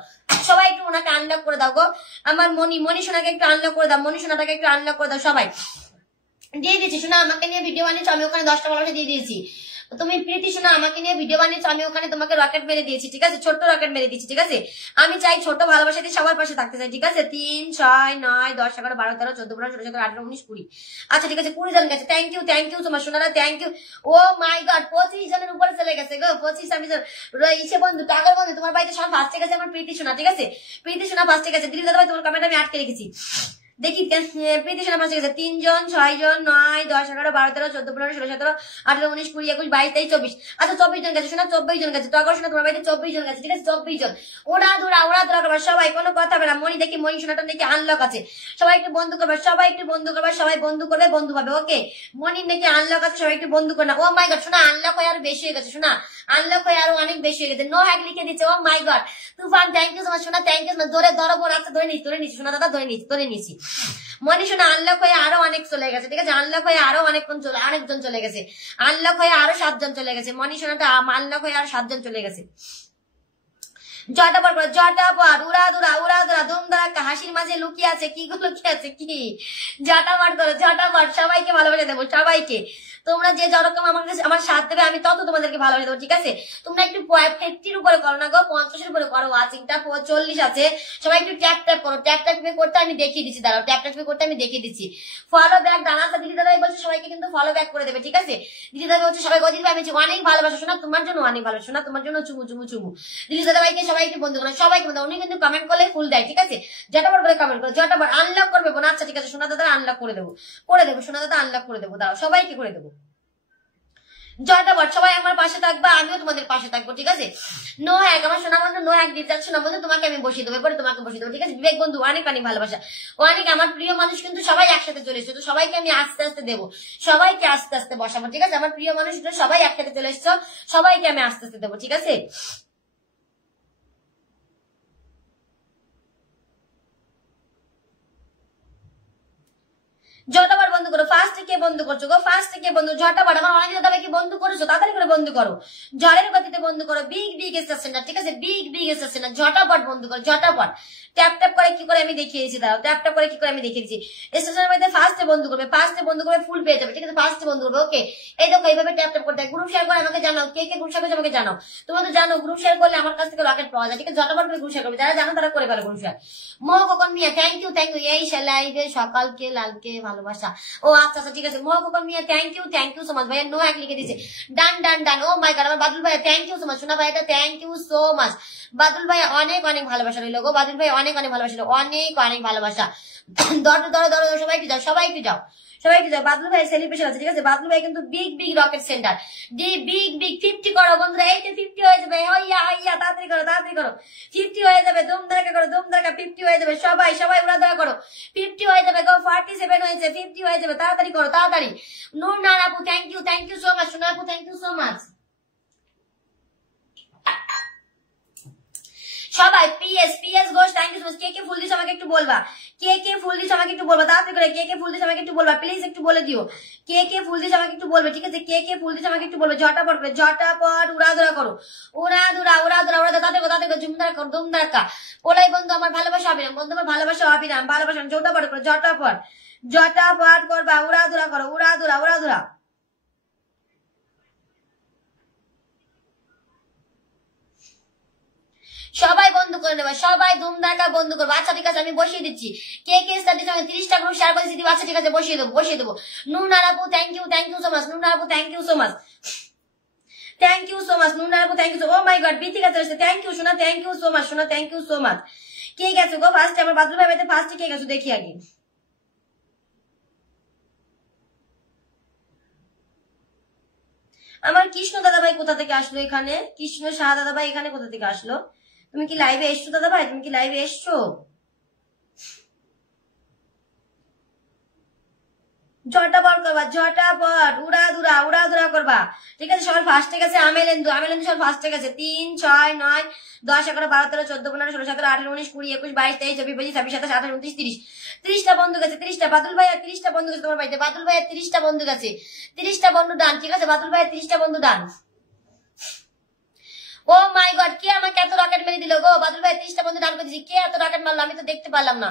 সবাই একটু ওনাকে আনলক করে দাও গো। আমার মনি সোনাকে একটু আনলক করে দাও, মনি সোনাটাকে একটু আনলক করে দাও। সবাই দিয়ে দিচ্ছি শোনা, আমাকে নিয়ে ভিডিও বানিয়েছো, আমি ওখানে 10টা ভালোবাসা দিয়ে দিয়েছি। তুমি প্রীতি শোনা আমাকে নিয়ে ভিডিও বানিয়েছো, আমি ওখানে তোমাকে রকেট মেরে দিয়েছি, ঠিক আছে, ছোট্ট রকেট মেরে দিয়েছি, ঠিক আছে। আমি চাই ছোট ভালোবাসা দিয়ে সবার পাশে থাকতে চাই, ঠিক আছে। 3, 6, 9, 10, 11, 12, 13, 14, 15, 16, 17, 18, 19, 20। আচ্ছা ঠিক আছে, 20 জন গেছে। থ্যাংক ইউ তোমার সোনারা, thank you. Oh my God 25 জনের উপরে চলে গেছে গো, 25 জন। ইসে বন্ধু টাকার বন্ধু তোমার বাড়িতে সব ফার্স্টে গেছে আমার প্রীতি শোনা, ঠিক আছে, প্রীতি শোনা ফার্স্টে গেছে। দিদি দাদা ভাই তোমার কমেন্ট আমি আটকে রেখেছি, দেখি প্রীতি সোনা ফার্স্টে গেছে। 3 জন, 6 জন, 9, 10, 11, 12, 13, 14, 15, 16, 17, 18, 19, 20, 21, 22, 23, 24। আচ্ছা 24 জন গেছে শোনা, 24 জন গেছে। টগর শোনা তোমার বাড়িতে 24 জন গেছে, ঠিক আছে, 24 জন। ওরা দূরা করবা সবাই, কোনো কথা হবে না। মনি দেখি মনি সোনাটা দেখি আনলক আছে, সবাই একটু বন্ধু করবা, সবাই একটু বন্ধু করবা, সবাই বন্ধু করবে, বন্ধু পাবে, ওকে। মনির নাকি আনলক আছে, সবাই একটু বন্ধু করে না। ও মাই গড শোনা আনলক হয়ে আরো বেশি হয়ে গেছে, শোনা আনলক হয়ে আরো অনেক বেশি হয়ে গেছে। নো হ্যাক লিখে দিচ্ছে, oh my God Tufan, thank you so much শোনা, থ্যাংক ইউ সো মাচ। ধরে ধরো বোন, আচ্ছা ধরে নিচ্ছি শোনা দাদা, ধরে নিচ্ছি। মনি শোনা আনলক হয়ে আরো অনেক চলে গেছে, ঠিক আছে, আনলক হয়ে আরো অনেকজন চলে গেছে, আনলক হয়ে আরো 7 জন চলে গেছে। মনি শোনাটা আনলক হয়ে আরো 7 জন চলে গেছে। জটাপট উড়া দুরা ধুমধারাক্কা, হাসির মাঝে লুকিয়ে আছে কি লুকিয়ে আছে কি, জটাপট করো ঝটাপট। সবাইকে ভালোবেসে দেবো, সবাইকে। তোমরা যে যরকম আমার সাথ দেবে আমি তত তোমাদেরকে ভালোবেসে দেবো, ঠিক আছে। তোমরা একটু 50-র উপরে করো না গো, 50-এর উপরে করো। ওয়াচিংটা 40 আছে, সবাই একটু ট্যাপ করো। ট্যাপ করতে আমি দেখিয়ে দিচ্ছি, দাঁড়াও ট্যাপ করতে আমি দেখিয়ে দিচ্ছি। ফলো ব্যাক ডানা আছে, দিদি দাদাই বলছে সবাইকে কিন্তু ফলো ব্যাক করে দেবে, ঠিক আছে। দিদি দাদা হচ্ছে সবাই দিদি ভাই অনেক ভালোবাসা শোনা, তোমার জন্য অনেক ভালোবাসা শোনা, তোমার জন্য চুমু। দিদি দাদা ভাইকে সবাইকে বন্ধু করো, সবাইকে বন্ধু। উনি কিন্তু কমেন্ট করলে ফুল দেয়, ঠিক আছে। জটাপট করে কমেন্ট করো, জটাপট আনলক করবে বোন। আচ্ছা ঠিক আছে, সোনা দাদা আনলক করে দেবো সোনা দাদা আনলক করে দেবো, দাঁড়াও সবাইকে করে দেবো। জটাপট সবাই আমার পাশে থাকবে, আমিও তোমাদের পাশে থাকবো, ঠিক আছে। নো হ্যাক আমার সোনা বন্ধু, নো হ্যাক দিতে শোনা বন্ধু, তোমাকে আমি বসিয়ে দেবো, এবারে তোমাকে বসিয়ে দেবো, ঠিক আছে। বিবেক বন্ধু অনেক ভালোবাসা, অনেক আমার প্রিয় মানুষ কিন্তু সবাই একসাথে চলে এসছো, তো সবাইকে আমি আস্তে আস্তে দেবো, সবাইকে আস্তে আস্তে বসাবো, ঠিক আছে। আমার প্রিয় মানুষ সবাই একসাথে চলে এসছো, সবাইকে আমি আস্তে আস্তে দেবো, ঠিক আছে। জটাবার বন্ধ করো, ফার্স্ট কে বন্ধ করছো গো, ফার্স্ট কে বন্ধ, জটাবার আমার অনেক দাদা কি বন্ধ করেছো, তাড়াতাড়ি করে বন্ধ করো। ঝড়ের গতিতে বন্ধ করো, বিগ স্টার সেন্টার, ঠিক আছে, বিগ স্টার সেন্টার, ঝটাপট বন্ধ করো, ঝটাপট। ট্যাপ করে কি করে আমি দেখিয়েছি, দাঁড়াও ট্যাপ করে কি করে আমি দেখিয়েছি। স্টেশনের মধ্যে ফার্স্টে বন্ধ করবে, ফুল পেয়ে যাবে, ঠিক আছে, ফার্স্টে বন্ধ করবে, ওকে। এই দেখো এইভাবে ট্যাপ করতে হয়। গ্রুপ শেয়ার করে আমাকে জানাও, কে গ্রুপ শেয়ার করছে আমাকে জানাও। তোমরা তো জানো গ্রুপ শেয়ার করলে আমার কাছ থেকে রকেট পাওয়া যায়, ঠিক আছে। ঝটাপট করে গ্রুপ শেয়ার করবে, যারা জানো তারা করে ফেলো গ্রুপ শেয়ার। কখন মিয়া থ্যাংক ইউ এই লাইভে সকালকে লালকে ভালোবাসা। ও আচ্ছা ঠিক আছে, কখন মিয়া থ্যাংক ইউ সো মাচ। ভাইয়া নো এক লিখে দিয়েছে, ডান। ও মাই গড আমার বাদুল ভাইয়া থ্যাংক ইউ সো মাচ, সোনা ভাইয়া থ্যাংক ইউ সো মাচ। বাদুল ভাই অনেক ভালোবাসা রইল গো, বাদুল ভাই অনেক ভালোবাসা, অনেক ভালোবাসা। ধরো সবাই একটু যাও, বাদুল ভাই সেলিব্রেশন আছে, ঠিক আছে। বাদুল ভাই কিন্তু বিগ রকেট সেন্টার, বিগ 50 করো বন্ধুরা, এই যে 50 হয়ে যাবে, হইয়া তাড়াতাড়ি করো 50 হয়ে যাবে, ধুম ধারাকা 50 হয়ে যাবে, সবাই উড়াধরা করো, 50 হয়ে যাবে গো, 47 হয়েছে, 50 হয়ে যাবে, তাড়াতাড়ি করো তাড়াতাড়ি। নূর নার আপু থ্যাংক ইউ সো মাচ, সোনা আপু থ্যাংক ইউ সো মাচ। সবাই PS Ghosh thank you so much. কে ফুল দিচ্ছে আমাকে একটু বলবা, কে ফুল দিচ্ছে আমাকে একটু বলবা, তাড়াতাড়ি করে কে ফুল দিচ্ছে আমাকে একটু বলবা, প্লিজ একটু বলে দিও কে ফুল দিচ্ছে আমাকে একটু বলবে, ঠিক আছে। কে ফুল দিচ্ছে আমাকে একটু বলবে, ঝটাপট উড়াধরা করো, উড়াধরা তাড়াতাড়ি করে ঝুমধারা করো, ধুমধারাক্কা। পোলাই বন্ধু আমার ভালোবাসা অবিরাম, বন্ধু আমার ভালোবাসা অবিরাম, ঝটাপট করো, ঝটাপট করবা, উড়াধরা করো, উড়াধরা। সবাই বন্ধ করে নেবে, সবাই ধুমধারাক্কা বন্ধ করবো। আচ্ছা ঠিক আছে আমি বসিয়ে দিচ্ছি, কে স্টার দিচ্ছে 30টা গ্রুপ শেয়ার করে দিচ্ছি। আচ্ছা ঠিক আছে বসিয়ে দেবো। নুনার আপু থ্যাংক ইউ সো মাচ, নুনার আপু থ্যাংক ইউ সো মাচ, নুনার আপু thank you so. Oh my God Bithika চলেছে, থ্যাংক ইউ সোনা, থ্যাংক ইউ সো মাচ সোনা, থ্যাংক ইউ সো মাচ। কে গেছো গো ফার্স্টে, আমার বাদুর ভাই ফার্স্টে কে গেছো দেখি আগে। আমার কৃষ্ণ দাদা ভাই কোথা থেকে আসলো এখানে, কৃষ্ণ শাহ দাদা ভাই এখানে কোথা থেকে আসলো। তুমি কি লাইভে এসছো দাদা ভাই, তুমি কি লাইভে এসছো। ঝটাপট করবা, ঝটাপট উড়াধুরা করবা। ঠিক আছে, সবার ফার্স্টে গেছে আমেলেন্দু সবার ফার্স্টে গেছে 3, 6, 9, 10, 11, 12, 13, 14, 15, 16, 17, 18, 19, 20, 21, 22, 23, 24, 25, 26, 27, 28, 29, 30। 30টা বন্ধু গেছে, 30টা। বাদুল ভাইয়া 30টা বন্ধু গেছে তোমার বাড়িতে। বাদুল ভাইয়া 30টা বন্ধু গেছে, 30টা বন্ধু ডান। ঠিক আছে, বাদুল ভাইয়া 30টা বন্ধু ডান। ও মাই গড, কে আমাকে এত রকেট মেরে দিল গো? বাদুল ভাই 30টা বন্ধু ডান করে দিয়েছি। কে এত রকেট মারলো? আমি তো দেখতে পারলাম না,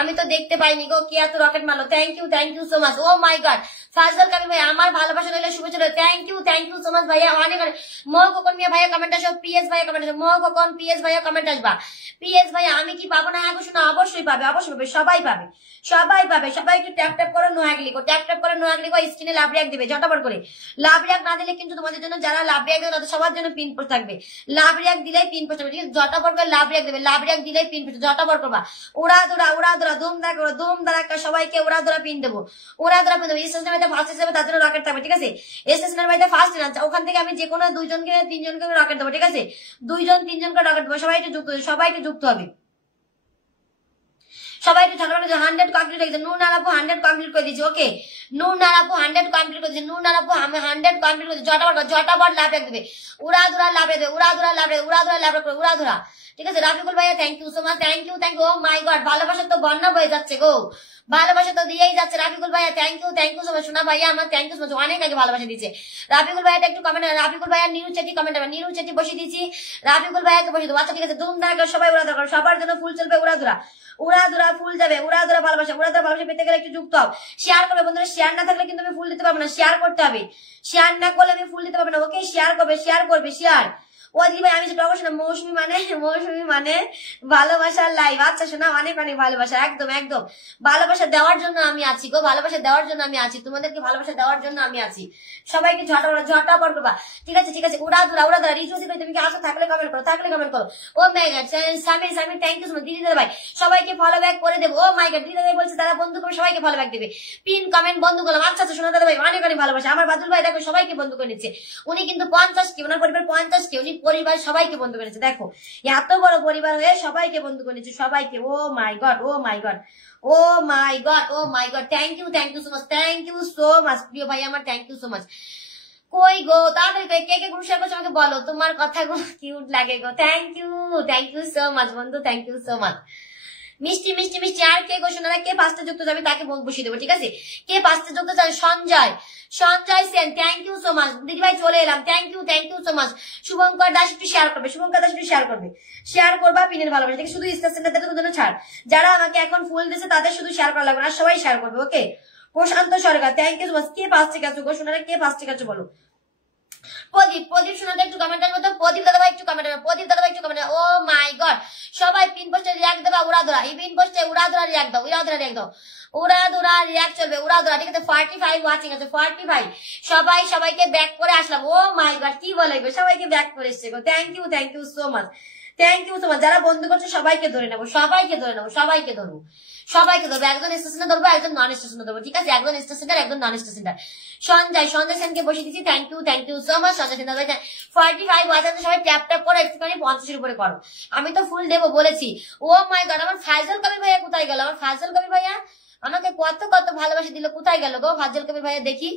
আমি তো দেখতে পাইনি গো কে এত রকেট মারলো। Thank you so much. Oh my God, Fazal Kabir ভাই আমার ভালোবাসা রইল, শুভেচ্ছা রইল। থ্যাংক ইউ সো মাচ ভাইয়া, অনেক অনেক। মোহ কোকন মিয়া ভাইয়া কমেন্ট আসো, পিএস ভাইয়া কমেন্ট আসো, মোহ কোকন পিএস ভাইয়া কমেন্ট আসবা। পিএস ভাইয়া আমি কি পাবো না? হ্যাঁ শোনা, অবশ্যই পাবে, অবশ্যই পাবে, সবাই পাবে, সবাই পাবে। সবাই একটু ট্যাপ ট্যাপ করে নোয়াগলি কো, ট্যাপ ট্যাপ করে নোয়াগলি কো, স্ক্রিনে লাভ রিয়াক দিবে ঝটাপট করে। লাভ রিয়াক না দিলে কিন্তু তোমাদের জন্য, যারা লাভ রিয়াক দেবে তাদের সবার জন্য পিন পোস্ট থাকবে। লাভ রিয়াক দিলেই পিন পোস্ট হবে, ঠিক আছে? ঝটাপট করে লাভ রিয়াক দেবে, লাভ রিয়াক দিলেই পিন পোস্ট, ঝটাপট করবা। উড়াধুরা ধুম ধারাক্কা সবাইকে উড়াধুরা পিন দেবো, উড়াধুরা পিন দেবো। স্টেশনের বাড়িতে ফার্স্ট হিসেবে তার জন্য রকেট থাকবে, ঠিক আছে? স্টেশনের বাড়িতে ফার্স্ট না, ওখান থেকে আমি যে কোনো 2জনকে 3জনকে আমি রকেট দেবো, ঠিক আছে? 2জন 3জনকে রকেট দেবো। সবাই একটু যুক্ত, সবাইকে যুক্ত হবে, সবাই একটু ঝটপট। 100 কমপ্লিট হয়ে গেছে, নূর নারাপু 100 কমপ্লিট করে দিয়েছি। ওকে, নূর নারাপু 100 কমপ্লিট করে দিয়েছে, নূর নারাপু আমি 100 কমপ্লিট করে দিয়েছি। ঝটাপট লাভ রাখবে, উড়াধুরা লাভ রাখবে, উড়াধুরা লাভ রাখবে, উড়াধুরা। ঠিক আছে, রাফিকুল ভাইয়া thank you so much, thank you. Oh my God, ভালোবাসা তো বন্যা বয়ে যাচ্ছে গো, ভালোবাসা তো দিয়েই যাচ্ছে। রাফিকুল ভাইয়া থ্যাংক ইউ সো মাচ। শোনা ভাইয়া আমার থ্যাংক ইউ সো মাচ, অনেক আগে ভালোবাসা দিচ্ছে। রাফিকুল ভাইয়াটা একটু কমেন্ট, রাফিকুল ভাইয়া new Chetry comment, new Chetry বসিয়ে দিয়েছি, রাফিকুল ভাইয়াকে বসিয়ে দেবো। আচ্ছা ঠিক আছে, ধুমধারাক্কা সবাই উড়াধুরা করো, সবার জন্য ফুল চলবে, উড়াধুরা ফুল যাবে, উড়াধুরা ভালোবাসা পেতে গেলে একটু যুক্ত হও, শেয়ার করবে বন্ধুরা। শেয়ার না থাকলে কিন্তু আমি ফুল দিতে পারবো না, শেয়ার করতে হবে, শেয়ার না করলে আমি ফুল দিতে পারবো না। ওকে, শেয়ার করবে, শেয়ার। ও দিদি ভাই আমি যেটা অবশ্যই, মৌসুমি মানে ভালোবাসার লাইভ। আচ্ছা শোনা, অনেক অনেক ভালোবাসা, একদম ভালোবাসা দেওয়ার জন্য আমি আছি গো, ভালোবাসা দেওয়ার জন্য আমি আছি, তোমাদেরকে ভালোবাসা দেওয়ার জন্য আমি আছি। সবাইকে ঝটাপট করবা, ঠিক আছে? উড়াধুরা রিজু দিদি তুমি কি আসো? থাকলে কমেন্ট করো। Oh my God, Samir thank you so much. দিদি দাদা ভাই সবাইকে ফলো ব্যাক করে দেবো। ও মাই গড, দিদি দাদা ভাই বলছে তারা বন্ধু করে সবাইকে ফলো ব্যাক দেবে, পিন কমেন্ট বন্ধু করলাম। আচ্ছা শোনা দাদা ভাই অনেক অনেক ভালোবাসা। আমার বাদুল ভাই দেখো সবাইকে বন্ধু করে নিচ্ছে, উনি কিন্তু 50কে, ওনার পরিবার 50কে, উনি পরিবার সবাইকে বন্ধু করেছে। দেখো এত বড় পরিবার হয়ে সবাইকে বন্ধু করেছে, সবাইকে। Oh my God, thank you so much, প্রিয় ভাই আমার, থ্যাংক ইউ সো মাচ। কই গো তাড়াতাড়ি কে কে গ্রুপ শেয়ার করছো আমাকে বলো, তোমার কথাগুলো কিউট লাগে গো। থ্যাংক ইউ সো মাচ বন্ধু, থ্যাংক ইউ সো মাচ। মিষ্টি আর কে গো শোনারা, কে পাঁচটা যুক্ত যাবে তাকে বসিয়ে দেবো, ঠিক আছে? কে পাঁচটা যুক্ত যাবে? Sanjay Sen thank you so much. দিদি ভাই চলে এলাম, thank you so much. Shubhankar Das একটু শেয়ার করবে, শেয়ার করবা, পিনের ভালোবাসা থেকে শুধু স্টেশনটাতে জন্য ছাড়। যারা আমাকে এখন ফুল দিয়েছে তাদের শুধু শেয়ার করা লাগবে না, সবাই শেয়ার করবে। ওকে, প্রশান্ত সরকার থ্যাংক ইউ সো মাচ। কে পাঁচটা গেছো গো শোনারা, কে পাঁচটা গেছো বলো? প্রদীপ শোনাতে একটু কমেন্ট আসবে তো, প্রদীপ দাদা ভাই একটু কমেন্ট, ও মাই গড, সবাই পিন পোস্টে রিয়াক্ট দেবা, উড়াধুরা এই পিন পোস্টে উড়াধুরা রিয়াক্ট দাও, উড়াধুরা রিয়াক্ট চলবে, উড়াধুরা। ঠিক আছে, 45 ওয়াচিং আছে, 45। সবাইকে ব্যাক করে আসলাম। ও মাই গড, কি বলে গো, সবাইকে ব্যাক করে এসছে গো। থ্যাংক ইউ সো মাচ, যারা বন্ধু করছো সবাইকে ধরে নেবো, সবাইকে ধরবো। একজন স্টেশনে ধরবো, একজন নন স্টেশনে ধরবো, ঠিক আছে? একজন স্টেশনার, একজন নন স্টেশনার। সঞ্জয় সেনকে বসিয়ে দিচ্ছি, thank you so much Sanjay Sen দাদা। 45 ওয়াচ আছে, সবাই ট্যাপ করে একটুখানি 50-এর উপরে করো। আমি তো ফুল দেবো বলেছি। ও মাই গড, আমার ফাইজল কবির ভাইয়া কোথায় গেল? আমার ফাইজল কবির ভাইয়া আমাকে কত ভালোবাসা দিল, কোথায় গেল গো ফাইজল কবির ভাইয়া? দেখি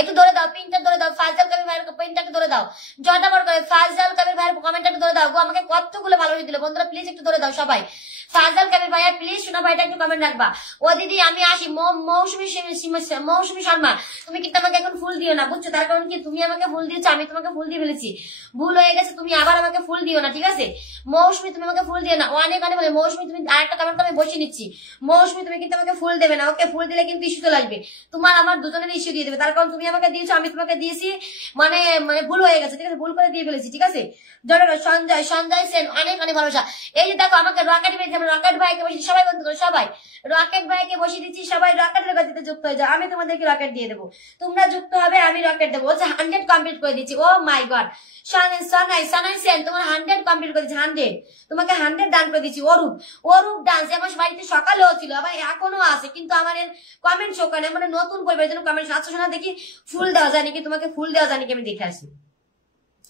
একটু ধরে দাও, পিনটা ধরে দাও, ফাইজল কবির ভাইয়ের পিনটাকে ধরে দাও, ঝটাপট করে ফাইজল কবির ভাইয়ের কমেন্টটাকে ধরে দাও গো। আমাকে কতগুলো ভালোবাসা দিল বন্ধুরা, প্লিজ একটু ধরে দাও সবাই। ফাইজল কবির ভাইয়া প্লিজ শোনা ভাইটা একটু কমেন্ট রাখবা। ও দিদি আমি আসি, মৌসুমী শর্মা তুমি কিন্তু আমাকে এখন ফুল দিও না, বুঝছো? তার কারণ কি, তুমি আমাকে ফুল দিয়েছো, আমি তোমাকে ফুল দিয়ে ফেলেছি, ভুল হয়ে গেছে, তুমি আবার আমাকে ফুল দিও না, ঠিক আছে? মৌসুমী তুমি আমাকে ফুল দিও না, অনেক বলে মৌসুমী তুমি আরেকটা কমেন্ট আমি বসিয়ে নিচ্ছি। মৌসুমী তুমি কিন্তু আমাকে ফুল দেবে না, ওকে? ফুল দিলে কিন্তু ইস্যু চলে আসবে, তোমার আমার দুজনের ইস্যু দিয়ে দেবে। তার কারণ তুমি আমাকে দিয়েছো, আমি তোমাকে দিয়েছি, মানে ভুল হয়ে গেছে, ঠিক আছে? ভুল করে দিয়ে ফেলেছি, ঠিক আছে? সঞ্জয় সেন অনেক ভালোবাসা। এই যে দেখো আমাকে রকেট ভাইকে বসিয়ে, সবাই বন্ধু করো, সবাই রকেট ভাইকে বসিয়ে দিচ্ছি, সবাই রকেটের গতিতে যুক্ত হয়ে যাও, আমি তোমাদেরকে রকেট দিয়ে দেবো, তোমরা যুক্ত হবে, আমি রকেট দেবো। 100 কমপ্লিট করে দিচ্ছি। ও মাই গড, সনাই সেন তোমার 100 কমপ্লিট করে দিচ্ছি, 100 তোমাকে 100 ডান করে দিচ্ছি। অরূপ ডান্স আমার বাড়িতে সকালেও ছিল, আবার এখনো আছে, কিন্তু আমার কমেন্ট শো করে, মানে নতুন পরিবারের জন্য কমেন্ট। আচ্ছা শোনা দেখি ফুল দেওয়া যায় নাকি, তোমাকে ফুল দেওয়া যায় নাকি, আমি দেখে আসি।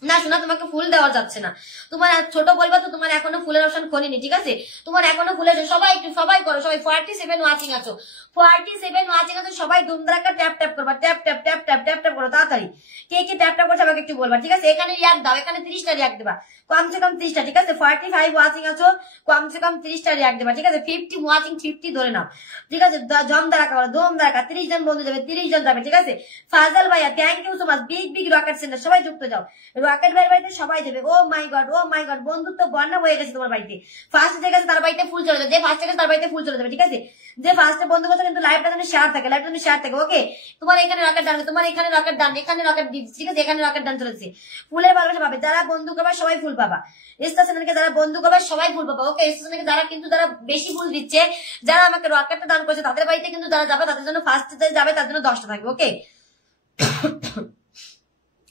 না শোনা, তোমাকে ফুল দেওয়া যাচ্ছে না। তোমার ছোট পরিবার তো, তোমার এখনো ফুলের অপশন খোলেনি, ঠিক আছে? তোমার এখনো ফুলের, সবাই একটু সবাই করো, সবাই 47 ওয়াচিং আছো, 47 ওয়াচিং আছো, সবাই ধুমধারাক্কা ট্যাপ ট্যাপ করবা, tap tap tap tap tap tap করো তাড়াতাড়ি। কে কে ট্যাপ ট্যাপ করছে আমাকে একটু বলবা, ঠিক আছে? এখানে রিয়াক্ট দাও, এখানে 30টা রিয়াক্ট দেবা, কমসে কম 30টা, ঠিক আছে? 45 ওয়াচিং আছো, কমসে কম 30টা রিয়াক্ট দেবা, ঠিক আছে? 50 ওয়াচিং, 50 ধরে নাও, ঠিক আছে? জম ধারাক্কা করো, ধুম ধারাক্কা, 30 জন বন্ধু যাবে, 30 জন যাবে, ঠিক আছে? ফাজাল ভাইয়া thank you so much, big big rocket center, সবাই যুক্ত যাও, রকেট ভাইয়ের বাড়িতে সবাই যাবে। ও মাই গড, বন্ধুত্ব বন্যা হয়ে গেছে তোমার বাড়িতে। ফার্স্ট যে গেছে তার বাড়িতে ফুল চলে যাবে, যে ফার্স্ট গেছে তার বাড়িতে ফুল চলে যাবে, ঠিক আছে? যে ফার্স্টে বন্ধু করছে কিন্তু লাইভটা যেন শেয়ার থাকে, লাইভটা যেন শেয়ার থাকে, ওকে? তোমার এখানে রকেট ডান, তোমার এখানে রকেট ডান, এখানে রকেট দিচ্ছি, ঠিক আছে? এখানে রকেট ডান চলেছে। ফুলের ভালোবাসা পাবে, যারা বন্ধু করবে সবাই ফুল পাবা। স্টেশনকে যারা বন্ধু করবে সবাই ফুল পাবা, ওকে? স্টেশনকে যারা কিন্তু যারা বেশি ফুল দিচ্ছে, যারা আমাকে রকেটটা দান করছে, তাদের বাড়িতে কিন্তু যারা যাবে তাদের জন্য ফার্স্টে যাবে তার জন্য 10টা থাকবে, ওকে?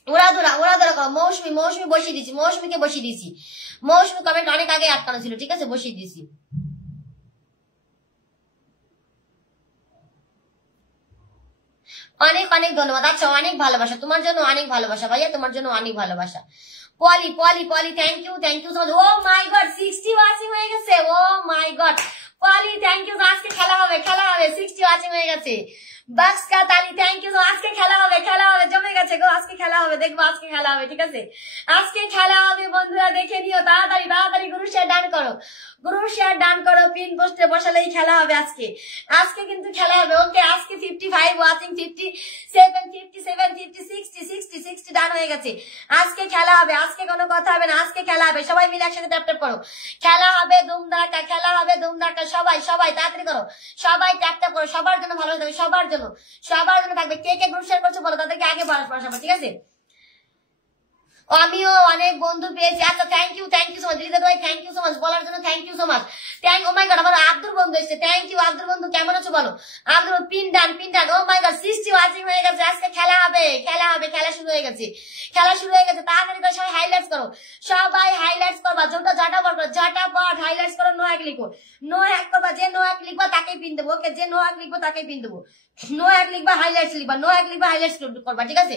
ওরা করো। মৌসুমি বসিয়ে দিছি, মৌসুমিকে বসিয়ে দিছি। মৌসুমি কমেন্ট অনেক আগে আটকানো ছিল, ঠিক আছে? বসিয়ে দিছি। অনেক অনেক ধন্যবাদ। আচ্ছা, অনেক ভালোবাসা তোমার জন্য, অনেক ভালোবাসা ভাইয়া, তোমার জন্য অনেক ভালোবাসা। Poli thank you so much. Oh my God 60 watching হয়ে গেছে, oh my God Poli thank you. আজকে খেলা হবে 60 ওয়াচিং হয়ে গেছে। বাক্স কা তালি থ্যাংক ইউ। আজকে খেলা হবে জমে গেছে গো, আজকে খেলা হবে, দেখবো আজকে খেলা হবে, ঠিক আছে? আজকে খেলা হবে বন্ধুরা, দেখে নিও তাড়াতাড়ি গ্রুপ শেয়ার ডান করো, পিন পোস্টে বসালেই খেলা হবে আজকে। আজকে কিন্তু খেলা হবে, ওকে? আজকে 55 ওয়াচিং, 57 60 ডান হয়ে গেছে। আজকে খেলা হবে, আজকে কোনো কথা হবে না, আজকে খেলা হবে। সবাই মিলে একসাথে ট্যাপ ট্যাপ করো, খেলা হবে ধুমধারাক্কা, সবাই তাড়াতাড়ি করো, সবাই ট্যাপ ট্যাপ করো, সবার জন্য ভালো থাকবে, সবার জন্য থাকবে। কে কে গ্রুপ শেয়ার করছো বলো, তাদেরকে আগে পড়াশোনা, ঠিক আছে? আমিও অনেক বন্ধু পেয়েছি। আচ্ছা থ্যাংক ইউ সো মাচ দিদি ভাই, থ্যাংক ইউ সো মাচ বলার জন্য, thank you so much. Oh my God, আমার আব্দুল বন্ধু এসেছে, থ্যাংক ইউ আব্দুল বন্ধু, কেমন আছো বলো? Abdul pin done. Oh my God 60 watching হয়ে গেছে। আজকে খেলা হবে, খেলা শুরু হয়ে গেছে, তাড়াতাড়ি করে সবাই হাইলাইটস করো, সবাই হাইলাইটস করবা, ঝটাপট হাইলাইটস করো, নো এক লিখো, নো এক করবা, যে নো এক লিখবা তাকেই পিন দেবো, ওকে? যে নো এক লিখবো তাকেই পিন দেবো। নো এক লিখবা, হাইলাইটস লিখবা, নো এক লিখবা, হাইলাইটস করবা, ঠিক আছে?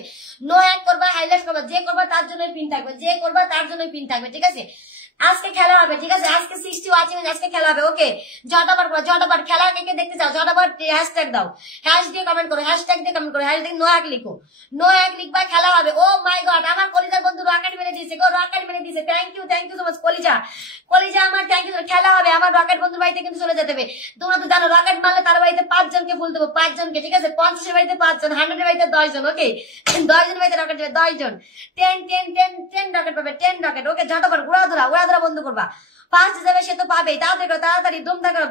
নো এক করবা, হাইলাইটস করবা, যে করবা তার জন্যই পিন থাকবে, ঠিক আছে? আজকে খেলা হবে, ঠিক আছে? আজকে 60 ওয়াচিং, আজকে খেলা হবে, ওকে? ঝটাপট খেলা কে কে দেখতে চাও, ঝটাপট হ্যাশট্যাগ দাও, হ্যাশ দিয়ে কমেন্ট করো, হ্যাশ দিয়ে নো এক লিখো, নো এক লিখবা, খেলা হবে। ও মাই গড, আমার কলিজার বন্ধু রকেট মেরে দিয়েছে গো, থ্যাংক ইউ সো মাচ কলিজা আমার, থ্যাংক ইউ। খেলা হবে, আমার রকেট বন্ধুর বাড়িতে কিন্তু চলে যেতে হবে। তোমরা তো জানো রকেট মারলে তার বাড়িতে 5 জনকে ফুল দেবো, 5 জনকে, ঠিক আছে? 50 এর বাড়িতে 5 জন, 100 এর বাড়িতে 10 জন, ওকে? 10 জনের বাড়িতে রকেট দেবে, 10 জন, 10 রকেট পাবে, 10 রকেট, ওকে? ঝটাপট উড়াধুরা বন্ধ করবা, ফার্স্ট যাবে সে তো পাবে, তাড়াতাড়ি ধুমধাম করো।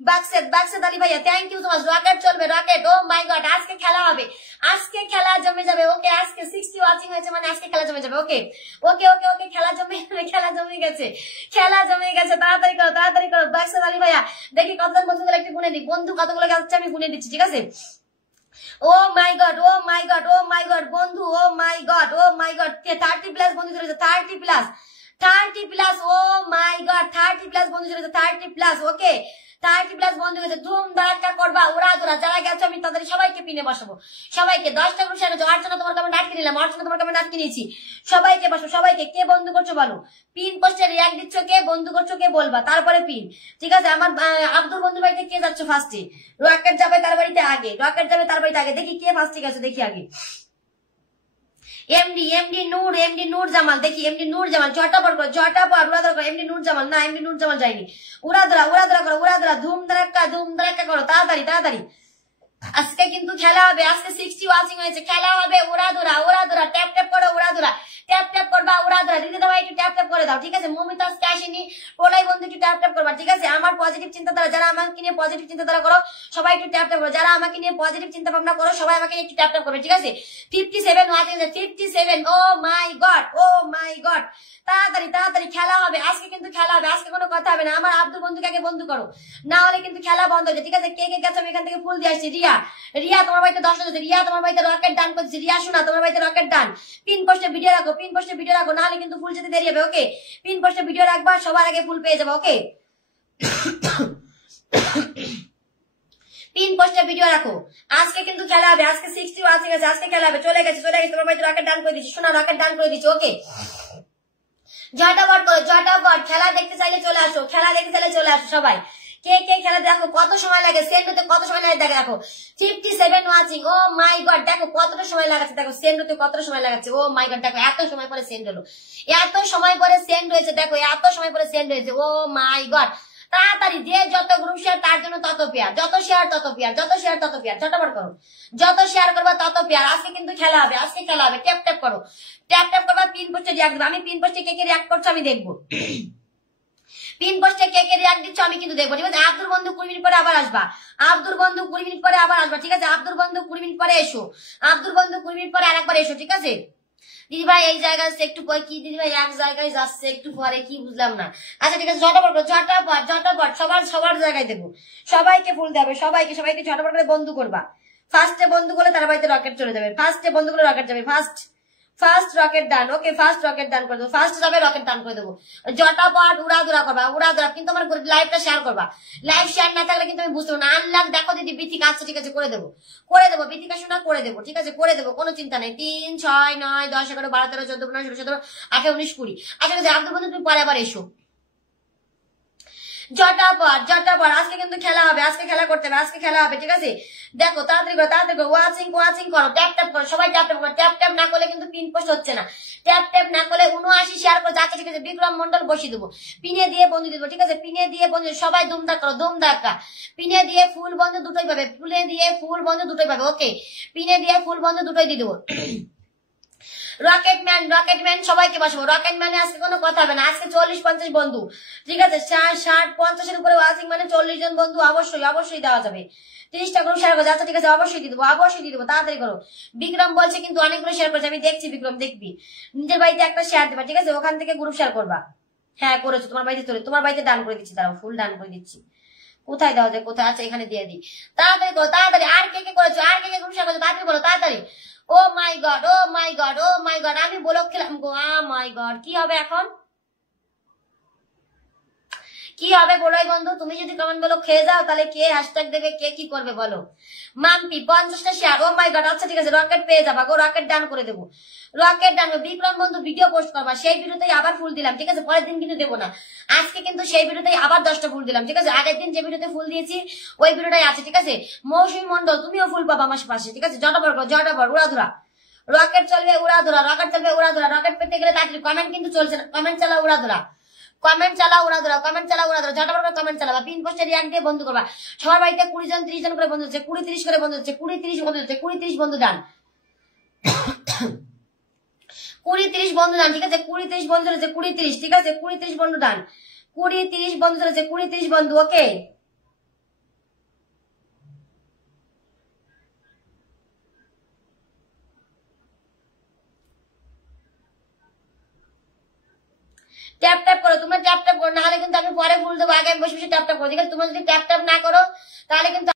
বাক্সেদ আলী ভাইয়া thank you so much. Rocket চলবে, রকেট। ও মাই গড, আজকে খেলা হবে, আজকে খেলা জমে যাবে, ওকে? আজকে 60 ওয়াচিং হয়েছে মানে আজকে খেলা জমে যাবে, ওকে? খেলা জমে গেছে, তাড়াতাড়ি করো। বাক্সেদ আলী ভাইয়া দেখি কতজন বন্ধুগুলো একটু গুনে দিই, বন্ধু কতগুলো যাচ্ছে আমি গুনে দিচ্ছি, ঠিক আছে? ও মাই গড বন্ধু, ও মাই গড 30 প্লাস বন্ধু চলেছে, 30 plus, O my god 30 plus বন্ধু চলেছে, 30 প্লাস, ওকে? 30 প্লাস বন্ধু হয়েছে, ধুম ধাক্কা করবা, উড়াধুরা। যারা গেছো আমি তাদের সবাইকে পিনে বসাবো, সবাইকে 10টা গ্রুপ শেয়ার করছো। অর্চনা তোমার কমেন্ট আটকে নিলাম, আটকে নিয়েছি। সবাইকে বসো, সবাইকে কে বন্ধু করছো বলো, পিন পোস্টে রিয়াক্ট দিচ্ছ, কে বন্ধু করছো কে বলবা, তারপরে পিন, ঠিক আছে? আমার আব্দুল বন্ধুর বাড়িতে কে যাচ্ছ ফার্স্টে? রকেট যাবে তার বাড়িতে আগে, দেখি কে ফার্স্টে গেছে, দেখি আগে। এমডি নূর জামাল, দেখি এমডি নূর জামাল, ঝটাপট উড়াধরা করো। এমডি নূর জামাল না, এমডি নূর জামাল যায়নি। উড়াধরা করো, ধুম ধারাক্কা করো, তাড়াতাড়ি। আজকে কিন্তু খেলা হবে, আজকে 60 ওয়াচিং হয়েছে, খেলা হবে। উড়াধরা ট্যাপ ট্যাপ করো, ট্যাপ ট্যাপ করবা, উড়াধরা। দিদি দাও একটু ট্যাপ ট্যাপ করে দাও, ঠিক আছে? মমিতাজ কাশিনী ওলাই বন্ধু একটু ট্যাপ ট্যাপ করবা, ঠিক আছে? আমার পজিটিভ চিন্তাধারা, যারা আমাকে নিয়ে পজিটিভ চিন্তাধারা করো সবাই একটু ট্যাপ ট্যাপ করো, যারা আমাকে নিয়ে পজিটিভ চিন্তা ভাবনা করো সবাই আমাকে একটু ট্যাপ ট্যাপ করবে, ঠিক আছে? 57 ওয়াচিং, 57। ও মাই গড তাড়াতাড়ি খেলা হবে, আজকে কিন্তু খেলা হবে, আজকে কোনো কথা হবে না। আমার আব্দুল বন্ধুকে আগে বন্ধু করো, না হলে কিন্তু খেলা বন্ধ হয়ে যায়, ঠিক আছে? কে গেছে আমি এখান থেকে ফুল দিয়ে আসছি। রিয়া তোমার বাড়িতে 10 জন, রিয়া তোমার বাড়িতে রকেট ডান করছে, রিয়া শোনা তোমার বাড়িতে রকেট ডান। পিন পোস্টে ভিডিও রাখো, না হলে কিন্তু ফুল যেতে দেরি হবে, ওকে? পিন পোস্টে ভিডিও রাখবা, সবার আগে ফুল পেয়ে যাবো, ওকে? পিন পোস্টে ভিডিও রাখো। আজকে কিন্তু খেলা হবে, আজকে 60 ওয়াচিং আছে, আজকে খেলা হবে। চলে গেছে তোমার ভাই রকেট ডান করে দিচ্ছি, শোনা রকেট ডান করে দিচ্ছি। ওকে ঝটাপট করো, ঝটাপট। খেলা দেখতে চাইলে চলে আসো, খেলা দেখতে চাইলে চলে আসো সবাই। কে কে খেলা দেখো, কত সময় লাগে সেন্ড হতে, কত সময় লাগে দেখো। 57 ওয়াচিং। ও মাই গড, দেখো কতটা সময় লাগাচ্ছে, দেখো সেন্ড হতে কতটা সময় লাগাচ্ছে। ও মাই গড, দেখো এত সময় পরে সেন্ড হলো, এত সময় পরে সেন্ড হয়েছে, দেখো এত সময় পরে সেন্ড হয়েছে। ও মাই গড, তাড়াতাড়ি যে যত গ্রুপ শেয়ার তার জন্য তত পেয়ার, যত শেয়ার তত পেয়ার, যত শেয়ার তত পেয়ার। ঝটাপট করো, যত শেয়ার করবা তত পেয়ার। আজকে কিন্তু খেলা হবে, আজকে খেলা হবে। ট্যাপ ট্যাপ করো, ট্যাপ ট্যাপ করবা। পিন পোস্টে রিয়াক্ট দেবো আমি, পিন পোস্টে কে কে রিয়াক্ট করছো আমি দেখবো। পিন পোস্টে কে কে রিয়াক্ট দিচ্ছ আমি কিন্তু দেখবো, ঠিক আছে। আব্দুল বন্ধু 20 মিনিট পরে আবার আসবা, আব্দুল বন্ধু 20 মিনিট পরে আবার আসবা, ঠিক আছে। আব্দুল বন্ধু 20 মিনিট পরে এসো, আব্দুল বন্ধু 20 মিনিট পরে আরেকবার এসো, ঠিক আছে। দিদি ভাই এই জায়গায় একটু পরে কি, দিদি ভাই এক জায়গায় যাচ্ছে একটু পরে কি, বুঝলাম না। আচ্ছা ঠিক আছে, ঝটাপট করো, ঝটাপট ঝটাপট। সবার সবার জায়গায় দেবো, সবাইকে ফুল দেবে, সবাইকে সবাইকে ঝটাপট করে বন্ধু করবা। ফার্স্টে বন্ধু করলে তার বাড়িতে রকেট চলে যাবে, ফার্স্টে বন্ধু করলে রকেট যাবে। ফার্স্ট রকেট ডান। ওকে ফার্স্ট রকেট ডান করে দেবো, ফার্স্ট যাবে রকেট ডান করে দেবো। জটাপট উড়াধুরা করবা, উড়াধুরা। কিন্তু আমার লাইভটা শেয়ার করবা, লাইভ শেয়ার না থাকলে কিন্তু আমি বুঝতে পারবো না। আনলাখ দেখো দিদি বিথিকা, আচ্ছা ঠিক আছে করে দেবো, করে দেবো। বিথিকা শোনা করে দেবো, ঠিক আছে করে দেবো, কোনো চিন্তা নেই। 3, 6, 9, 10, 11, 12, 13, 14, 15, 16, 17, 18, 19, 20। আচ্ছা ঠিক আছে আব্দুল বন্ধু তুমি পরে আবার এসো। ঝটাপট ঝটাপট, আজকে কিন্তু খেলা হবে, আজকে খেলা করতে হবে, আজকে খেলা হবে, ঠিক আছে। দেখো তাড়াতাড়ি করো, তাড়াতাড়ি করো। ওয়াচিং ওয়াচিং করো, ট্যাপ ট্যাপ করো, সবাই ট্যাপ ট্যাপ করো। ট্যাপ ট্যাপ না করলে কিন্তু পিন পোস্ট হচ্ছে না। ট্যাপ ট্যাপ না করলে 79 শেয়ার করো। আচ্ছা ঠিক আছে বিক্রম মন্ডল বসিয়ে দেবো, পিনে দিয়ে বন্ধু দিব, ঠিক আছে। পিনে দিয়ে বন্ধু, সবাই দুমদাক করো, দুমদাক্কা। পিনে দিয়ে ফুল বন্ধু দুটোই পাবে, ফুলে দিয়ে ফুল বন্ধু দুটোই পাবে। ওকে পিনে দিয়ে ফুল বন্ধু দুটোই দিয়ে দেবো। রকেটম্যান, রকেটম্যান সবাইকে বসাবো। রকেটম্যানে আজকে কোনো কথা হবে না, আজকে 40-50 বন্ধু, ঠিক আছে। 60-50 এর উপরে ওয়াচিং মানে 40 জন বন্ধু অবশ্যই অবশ্যই দেওয়া যাবে। 30টা গ্রুপ শেয়ার করছে, আচ্ছা ঠিক আছে অবশ্যই দিয়ে দেবো, অবশ্যই দিয়ে দেবো, তাড়াতাড়ি করো। বিক্রম বলছে কিন্তু অনেকগুলো শেয়ার করছে, আমি দেখছি। বিক্রম দেখবি নিজের বাড়িতে একটা শেয়ার দেবা, ঠিক আছে, ওখান থেকে গ্রুপ শেয়ার করবা। হ্যাঁ করেছো, তোমার বাড়িতে চলে, তোমার বাড়িতে ডান করে দিচ্ছি, দাঁড়াও ফুল ডান করে দিচ্ছি। কোথায় দেওয়া যায়, কোথায় আছে, এখানে দিয়ে দিই। তাড়াতাড়ি করো, তাড়াতাড়ি। আর কে কে করেছো, আর কে কে গ্রুপ শেয়ার করেছো, তাড়াতাড়ি বলো, তাড়াতাড়ি। ও my god, O my god, O my god, আমি ব্লক খেলাম গো। মাই গড, কি হবে এখন, কি হবে বলো বন্ধু। তুমি যদি কমেন্ট বলো খেয়ে যাও, তাহলে কে হ্যাশট্যাগ দেবে, কে কি করবে বলো। Mampi 50টা share. O my god, আচ্ছা ঠিক আছে রকেট পেয়ে যাবা গো, রকেট ডান করে দেবো, রকেট ডান। বিক্রম বন্ধু ভিডিও পোস্ট করবা, সেই ভিডিওতেই আবার ফুল দিলাম, ঠিক আছে। পরের দিন কিন্তু দেবো না, আজকে কিন্তু সেই ভিডিওতেই আবার 10টা ফুল দিলাম, ঠিক আছে। আগের দিন যে ভিডিওতে ফুল দিয়েছি ওই ভিডিওটাই আছে, ঠিক আছে। মৌসুমী মন্ডল তুমিও ফুল পাবা আমার পাশে, ঠিক আছে। জটাপট করো, জটাপট উড়াধুরা। রকেট চলবে উড়াধুরা, রকেট চলবে উড়াধুরা। রকেট পেতে গেলে তাড়াতাড়ি কমেন্ট কিন্তু চলছে না, কমেন্ট চালাও উড়াধুরা, কমেন্ট চালাও উড়াধুরা, কমেন্ট চালাও উড়াধুরা। ঝটাপট করে কমেন্ট চালাবা, পিন পোস্টে রিয়াক্ট দিয়ে বন্ধু করবা। সবার বাড়িতে 20 জন 30 জন করে বন্ধু হচ্ছে, 20-30 করে বন্ধু হচ্ছে, 20-30 বন্ধু হচ্ছে, 20-30 বন্ধু ডান, 20-30 বন্ধু ডান, ঠিক আছে। 20-30 বন্ধু হচ্ছে, 20-30, ঠিক আছে। 20-30 বন্ধু ডান, 20-30 বন্ধু হচ্ছে, 20-30 বন্ধু। ওকে ট্যাপ ট্যাপ করো, তোমরা ট্যাপ ট্যাপ করো, নাহলে কিন্তু আমি পরে ফুল দেবো। আগে আমি বসে বসে ট্যাপ ট্যাপ করো, ঠিক আছে। তোমরা যদি ট্যাপ ট্যাপ না করো তাহলে কিন্তু